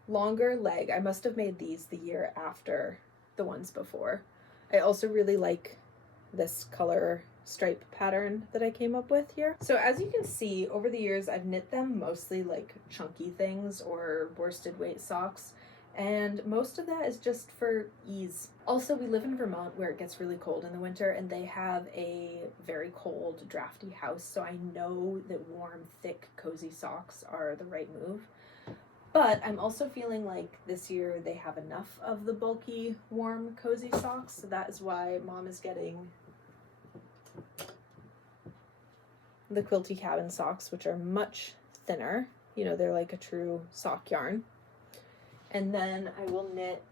Longer leg. I must have made these the year after the ones before. I also really like this color stripe pattern that I came up with here. So as you can see, over the years I've knit them mostly like chunky things or worsted weight socks, and most of that is just for ease. Also, we live in Vermont where it gets really cold in the winter, and they have a very cold, drafty house, so I know that warm, thick, cozy socks are the right move. But I'm also feeling like this year they have enough of the bulky, warm, cozy socks, so that is why Mom is getting the Quilty Cabin socks, which are much thinner. You know, they're like a true sock yarn. And then I will knit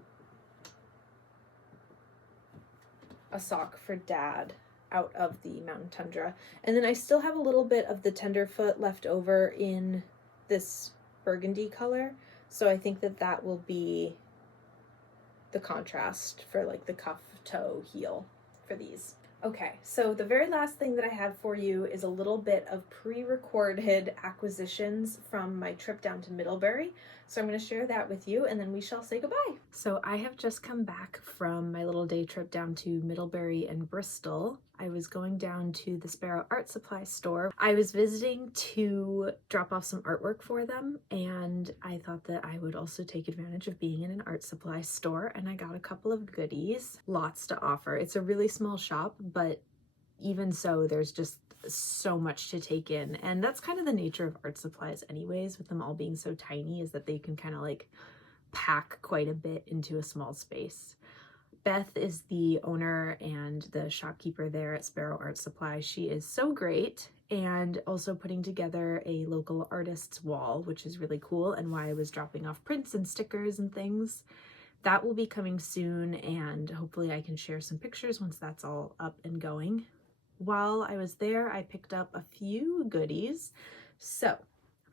a sock for Dad out of the Mountain Tundra. And then I still have a little bit of the Tenderfoot left over in this burgundy color. So I think that that will be the contrast for like the cuff, toe, heel for these. Okay, so the very last thing that I have for you is a little bit of pre-recorded acquisitions from my trip down to Middlebury. So I'm going to share that with you and then we shall say goodbye. So I have just come back from my little day trip down to Middlebury and Bristol. I was going down to the Sparrow Art Supply store. I was visiting to drop off some artwork for them, and I thought that I would also take advantage of being in an art supply store, and I got a couple of goodies. Lots to offer. It's a really small shop, but even so, there's just so much to take in, and that's kind of the nature of art supplies anyways, with them all being so tiny, is that they can kind of like pack quite a bit into a small space. Beth is the owner and the shopkeeper there at Sparrow Art Supply. She is so great, and also putting together a local artist's wall, which is really cool, and why I was dropping off prints and stickers and things. That will be coming soon, and hopefully I can share some pictures once that's all up and going. While I was there, I picked up a few goodies, so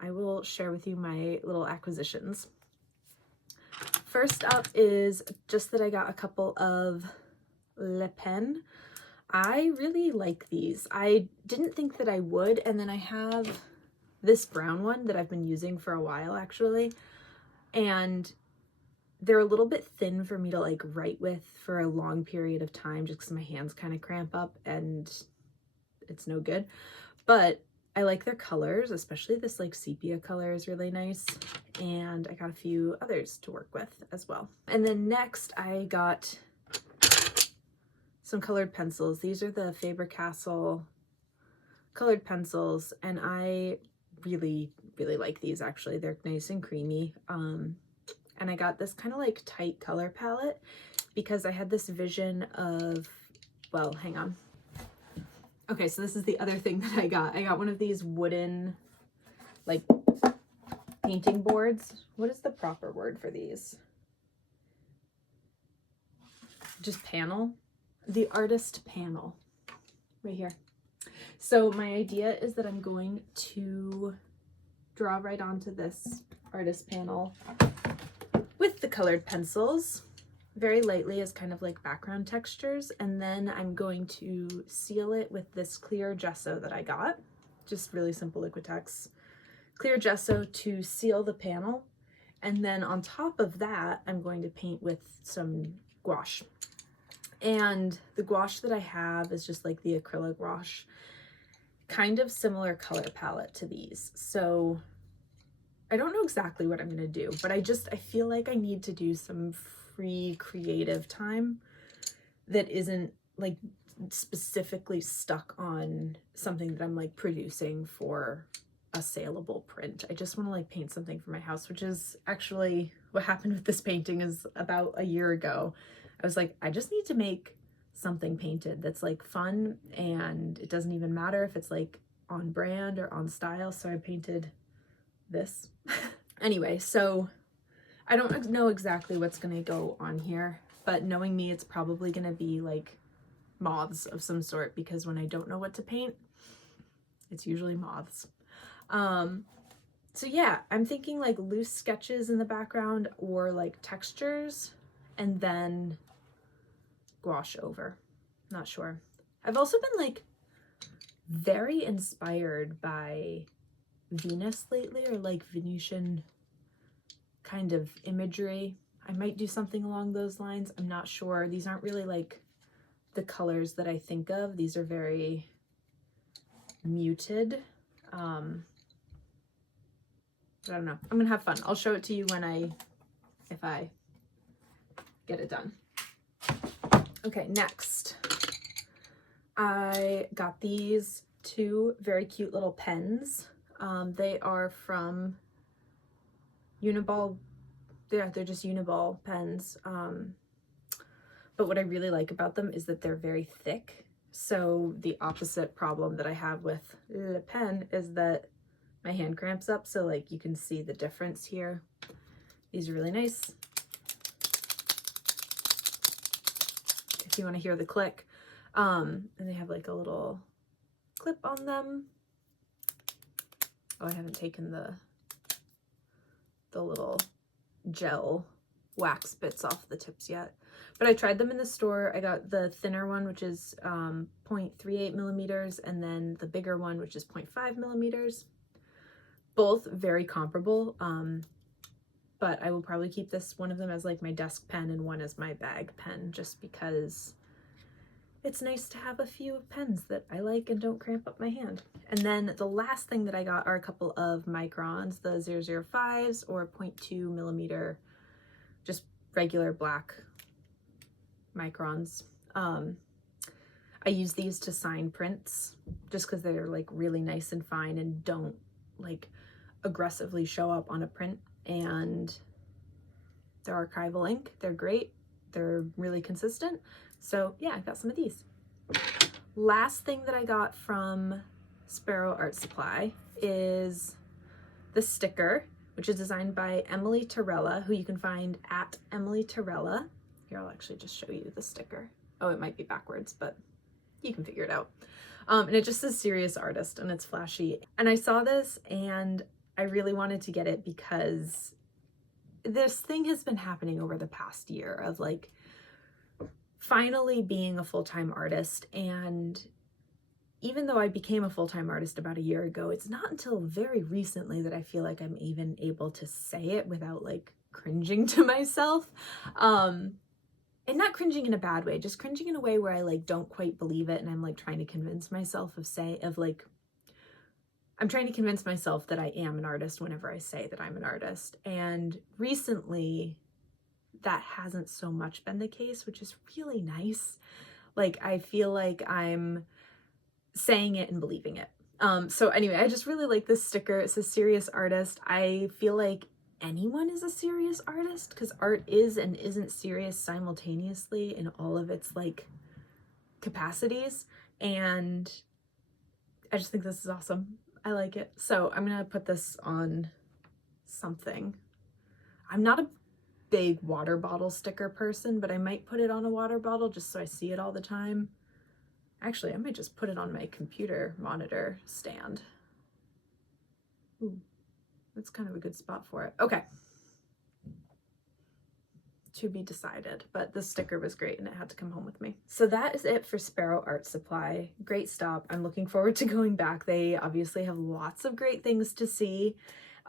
I will share with you my little acquisitions. First up is just that I got a couple of Le Pen. I really like these. I didn't think that I would, and then I have this brown one that I've been using for a while actually, and they're a little bit thin for me to like write with for a long period of time, just because my hands kind of cramp up and it's no good. But I like their colors, especially this like sepia color is really nice. And I got a few others to work with as well. And then next I got some colored pencils. These are the Faber-Castell colored pencils, and I really like these actually. They're nice and creamy. And I got this kind of like tight color palette because I had this vision of, well, hang on. Okay, so this is the other thing that I got. I got one of these wooden, like, painting boards. What is the proper word for these? Just panel? The artist panel. Right here. So my idea is that I'm going to draw right onto this artist panel with the colored pencils, very lightly as kind of like background textures, and then I'm going to seal it with this clear gesso that I got, just really simple Liquitex clear gesso to seal the panel, and then on top of that I'm going to paint with some gouache. And the gouache that I have is just like the acrylic gouache, kind of similar color palette to these. So I don't know exactly what I'm gonna do, but I feel like I need to do some free creative time that isn't like specifically stuck on something that I'm like producing for a saleable print. I just want to like paint something for my house, which is actually what happened with this painting. Is about a year ago I was like, I just need to make something painted that's like fun, and it doesn't even matter if it's like on brand or on style. So I painted this. Anyway, so I don't know exactly what's going to go on here, but knowing me, it's probably going to be like moths of some sort, because when I don't know what to paint, it's usually moths. So yeah, I'm thinking like loose sketches in the background or like textures, and then gouache over. Not sure. I've also been like very inspired by Venus lately, or like Venetian kind of imagery. I might do something along those lines. I'm not sure. These aren't really like the colors that I think of. These are very muted. I don't know. I'm gonna have fun. I'll show it to you if I get it done. Okay, next. I got these two very cute little pens. They are from uniball, they're just uniball pens. But what I really like about them is that they're very thick. So the opposite problem that I have with Le Pen is that my hand cramps up. So like you can see the difference here. These are really nice. If you want to hear the click. And they have like a little clip on them. Oh, I haven't taken the little gel wax bits off the tips yet. But I tried them in the store. I got the thinner one, which is 0.38 millimeters, and then the bigger one, which is 0.5 millimeters. Both very comparable, but I will probably keep this one of them as like my desk pen and one as my bag pen, just because it's nice to have a few pens that I like and don't cramp up my hand. And then the last thing that I got are a couple of microns, the 005s or 0.2 millimeter, just regular black microns. I use these to sign prints just because they're like really nice and fine and don't like aggressively show up on a print, and they're archival ink. They're great. They're really consistent. So yeah, I got some of these. Last thing that I got from Sparrow Art Supply is the sticker, which is designed by Emily Torella, who you can find at Emily Torella. Here, I'll actually just show you the sticker. Oh, it might be backwards, but you can figure it out. And it just says Serious Artist, and it's flashy. And I saw this and I really wanted to get it because this thing has been happening over the past year of like finally being a full-time artist. And even though I became a full-time artist about a year ago, it's not until very recently that I feel like I'm even able to say it without like cringing to myself. And not cringing in a bad way, just cringing in a way where I like don't quite believe it, and I'm like trying to convince myself I'm trying to convince myself that I am an artist whenever I say that I'm an artist. And recently that hasn't so much been the case, which is really nice. Like I feel like I'm saying it and believing it. So anyway, I just really like this sticker. It says Serious Artist. I feel like anyone is a serious artist because art is and isn't serious simultaneously in all of its like capacities, and I just think this is awesome. I like it. So I'm gonna put this on something. I'm not a big water bottle sticker person, but I might put it on a water bottle just so I see it all the time. Actually, I might just put it on my computer monitor stand. Ooh. That's kind of a good spot for it. Okay. To be decided, but the sticker was great and it had to come home with me. So that is it for Sparrow Art Supply. Great stop. I'm looking forward to going back. They obviously have lots of great things to see.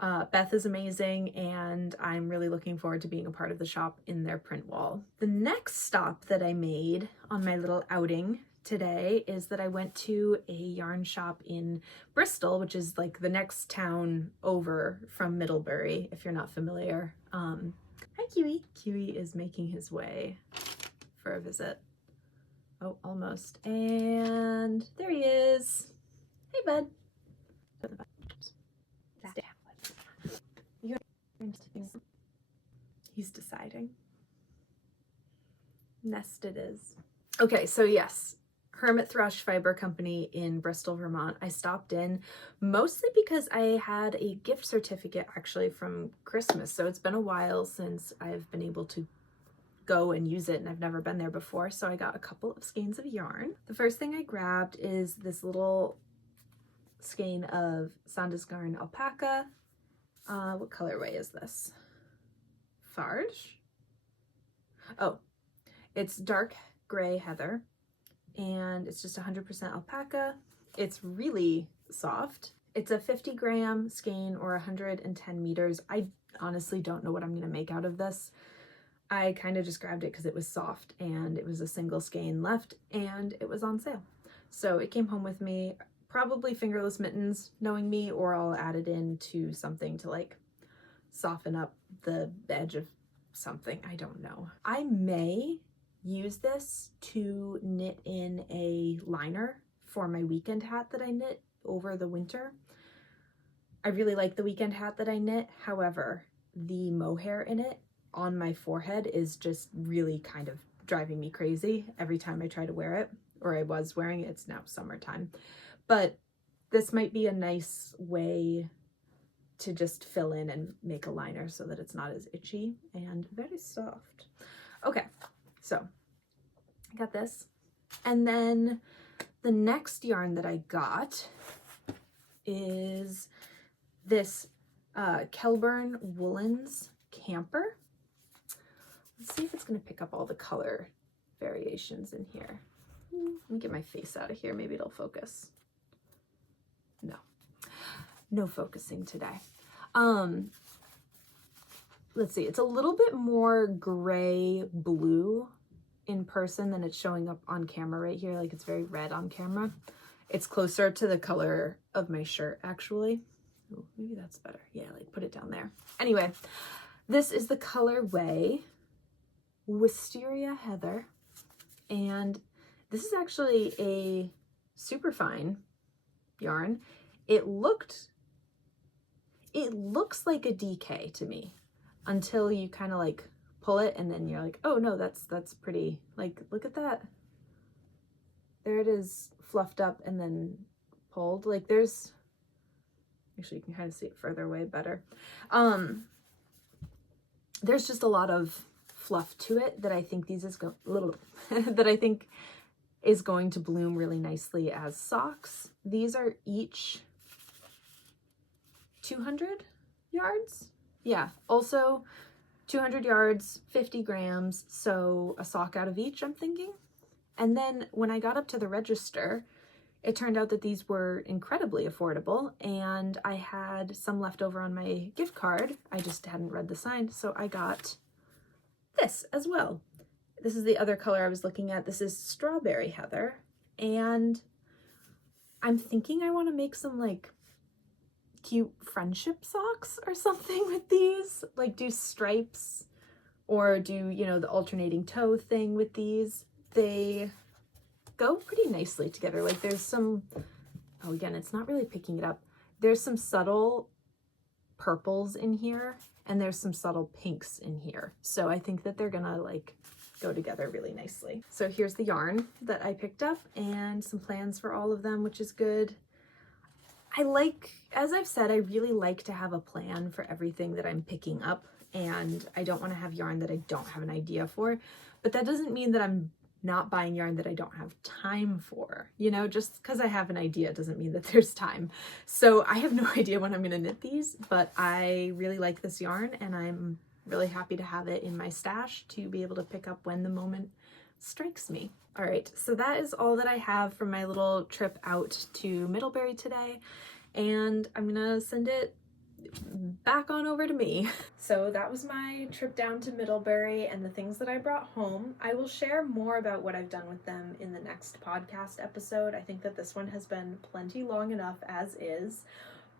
Beth is amazing, and I'm really looking forward to being a part of the shop in their print wall. The next stop that I made on my little outing today is that I went to a yarn shop in Bristol, which is like the next town over from Middlebury, if you're not familiar. Hi, Kiwi. Kiwi is making his way for a visit. Oh, almost. And there he is. Hey, bud. He's deciding. Nest it is. Okay, so yes, Hermit Thrush Fiber Company in Bristol, Vermont. I stopped in mostly because I had a gift certificate actually from Christmas. So it's been a while since I've been able to go and use it, and I've never been there before. So I got a couple of skeins of yarn. The first thing I grabbed is this little skein of Sandusgarn alpaca. What colorway is this? Farge? Oh, it's dark gray heather, and it's just 100% alpaca. It's really soft. It's a 50 gram skein or 110 meters. I honestly don't know what I'm going to make out of this. I kind of just grabbed it because it was soft and it was a single skein left and it was on sale. So it came home with me, probably fingerless mittens, knowing me, or I'll add it into something to like soften up the edge of something. I don't know. I may use this to knit in a liner for my weekend hat that I knit over the winter. I really like the weekend hat that I knit. However, the mohair in it on my forehead is just really kind of driving me crazy every time I try to wear it, or I was wearing it. It's now summertime. But this might be a nice way to just fill in and make a liner so that it's not as itchy and very soft. Okay, so I got this. And then the next yarn that I got is this Shelburne Woolens Camper. Let's see if it's going to pick up all the color variations in here. Let me get my face out of here. Maybe it'll focus. No focusing today. Let's see. It's a little bit more gray blue in person than it's showing up on camera right here. Like it's very red on camera. It's closer to the color of my shirt actually. Ooh, maybe that's better. Yeah, like put it down there. Anyway, this is the Colorway Wisteria Heather, and this is actually a super fine yarn. It looks like a DK to me until you kind of like pull it and then you're like, oh no, that's pretty. Like, look at that. There it is, fluffed up and then pulled. Like there's, actually you can kind of see it further away better. There's just a lot of fluff to it that I think that I think is going to bloom really nicely as socks. These are each 200 yards. Yeah, also 200 yards, 50 grams, so a sock out of each, I'm thinking. And then when I got up to the register, it turned out that these were incredibly affordable, and I had some left over on my gift card. I just hadn't read the sign, so I got this as well. This is the other color I was looking at. This is Strawberry Heather, and I'm thinking I want to make some like cute friendship socks or something with these, like do stripes or do, you know, the alternating toe thing with these. They go pretty nicely together. Like there's some, oh again, it's not really picking it up. There's some subtle purples in here and there's some subtle pinks in here. So I think that they're gonna like go together really nicely. So here's the yarn that I picked up and some plans for all of them, which is good. As I've said, I really like to have a plan for everything that I'm picking up, and I don't want to have yarn that I don't have an idea for, but that doesn't mean that I'm not buying yarn that I don't have time for. You know, just because I have an idea doesn't mean that there's time. So I have no idea when I'm going to knit these, but I really like this yarn and I'm really happy to have it in my stash to be able to pick up when the moment strikes me. All right, so that is all that I have from my little trip out to Middlebury today, and I'm gonna send it back on over to me. So that was my trip down to Middlebury and the things that I brought home. I will share more about what I've done with them in the next podcast episode. I think that this one has been plenty long enough as is,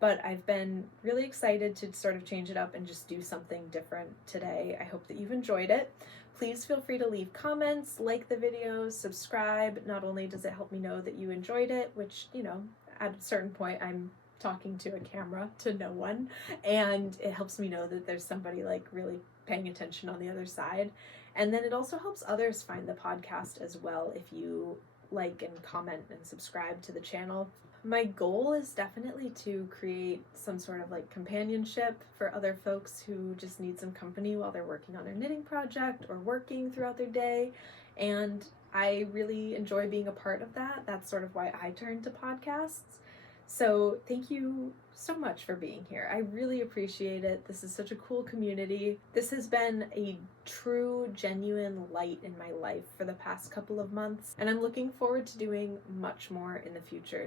but I've been really excited to sort of change it up and just do something different today. I hope that you've enjoyed it. Please feel free to leave comments, like the videos, subscribe. Not only does it help me know that you enjoyed it, which, you know, at a certain point I'm talking to a camera to no one, and it helps me know that there's somebody like really paying attention on the other side. And then it also helps others find the podcast as well if you like and comment and subscribe to the channel. My goal is definitely to create some sort of like companionship for other folks who just need some company while they're working on their knitting project or working throughout their day. And I really enjoy being a part of that. That's sort of why I turned to podcasts. So thank you so much for being here. I really appreciate it. This is such a cool community. This has been a true, genuine light in my life for the past couple of months, and I'm looking forward to doing much more in the future.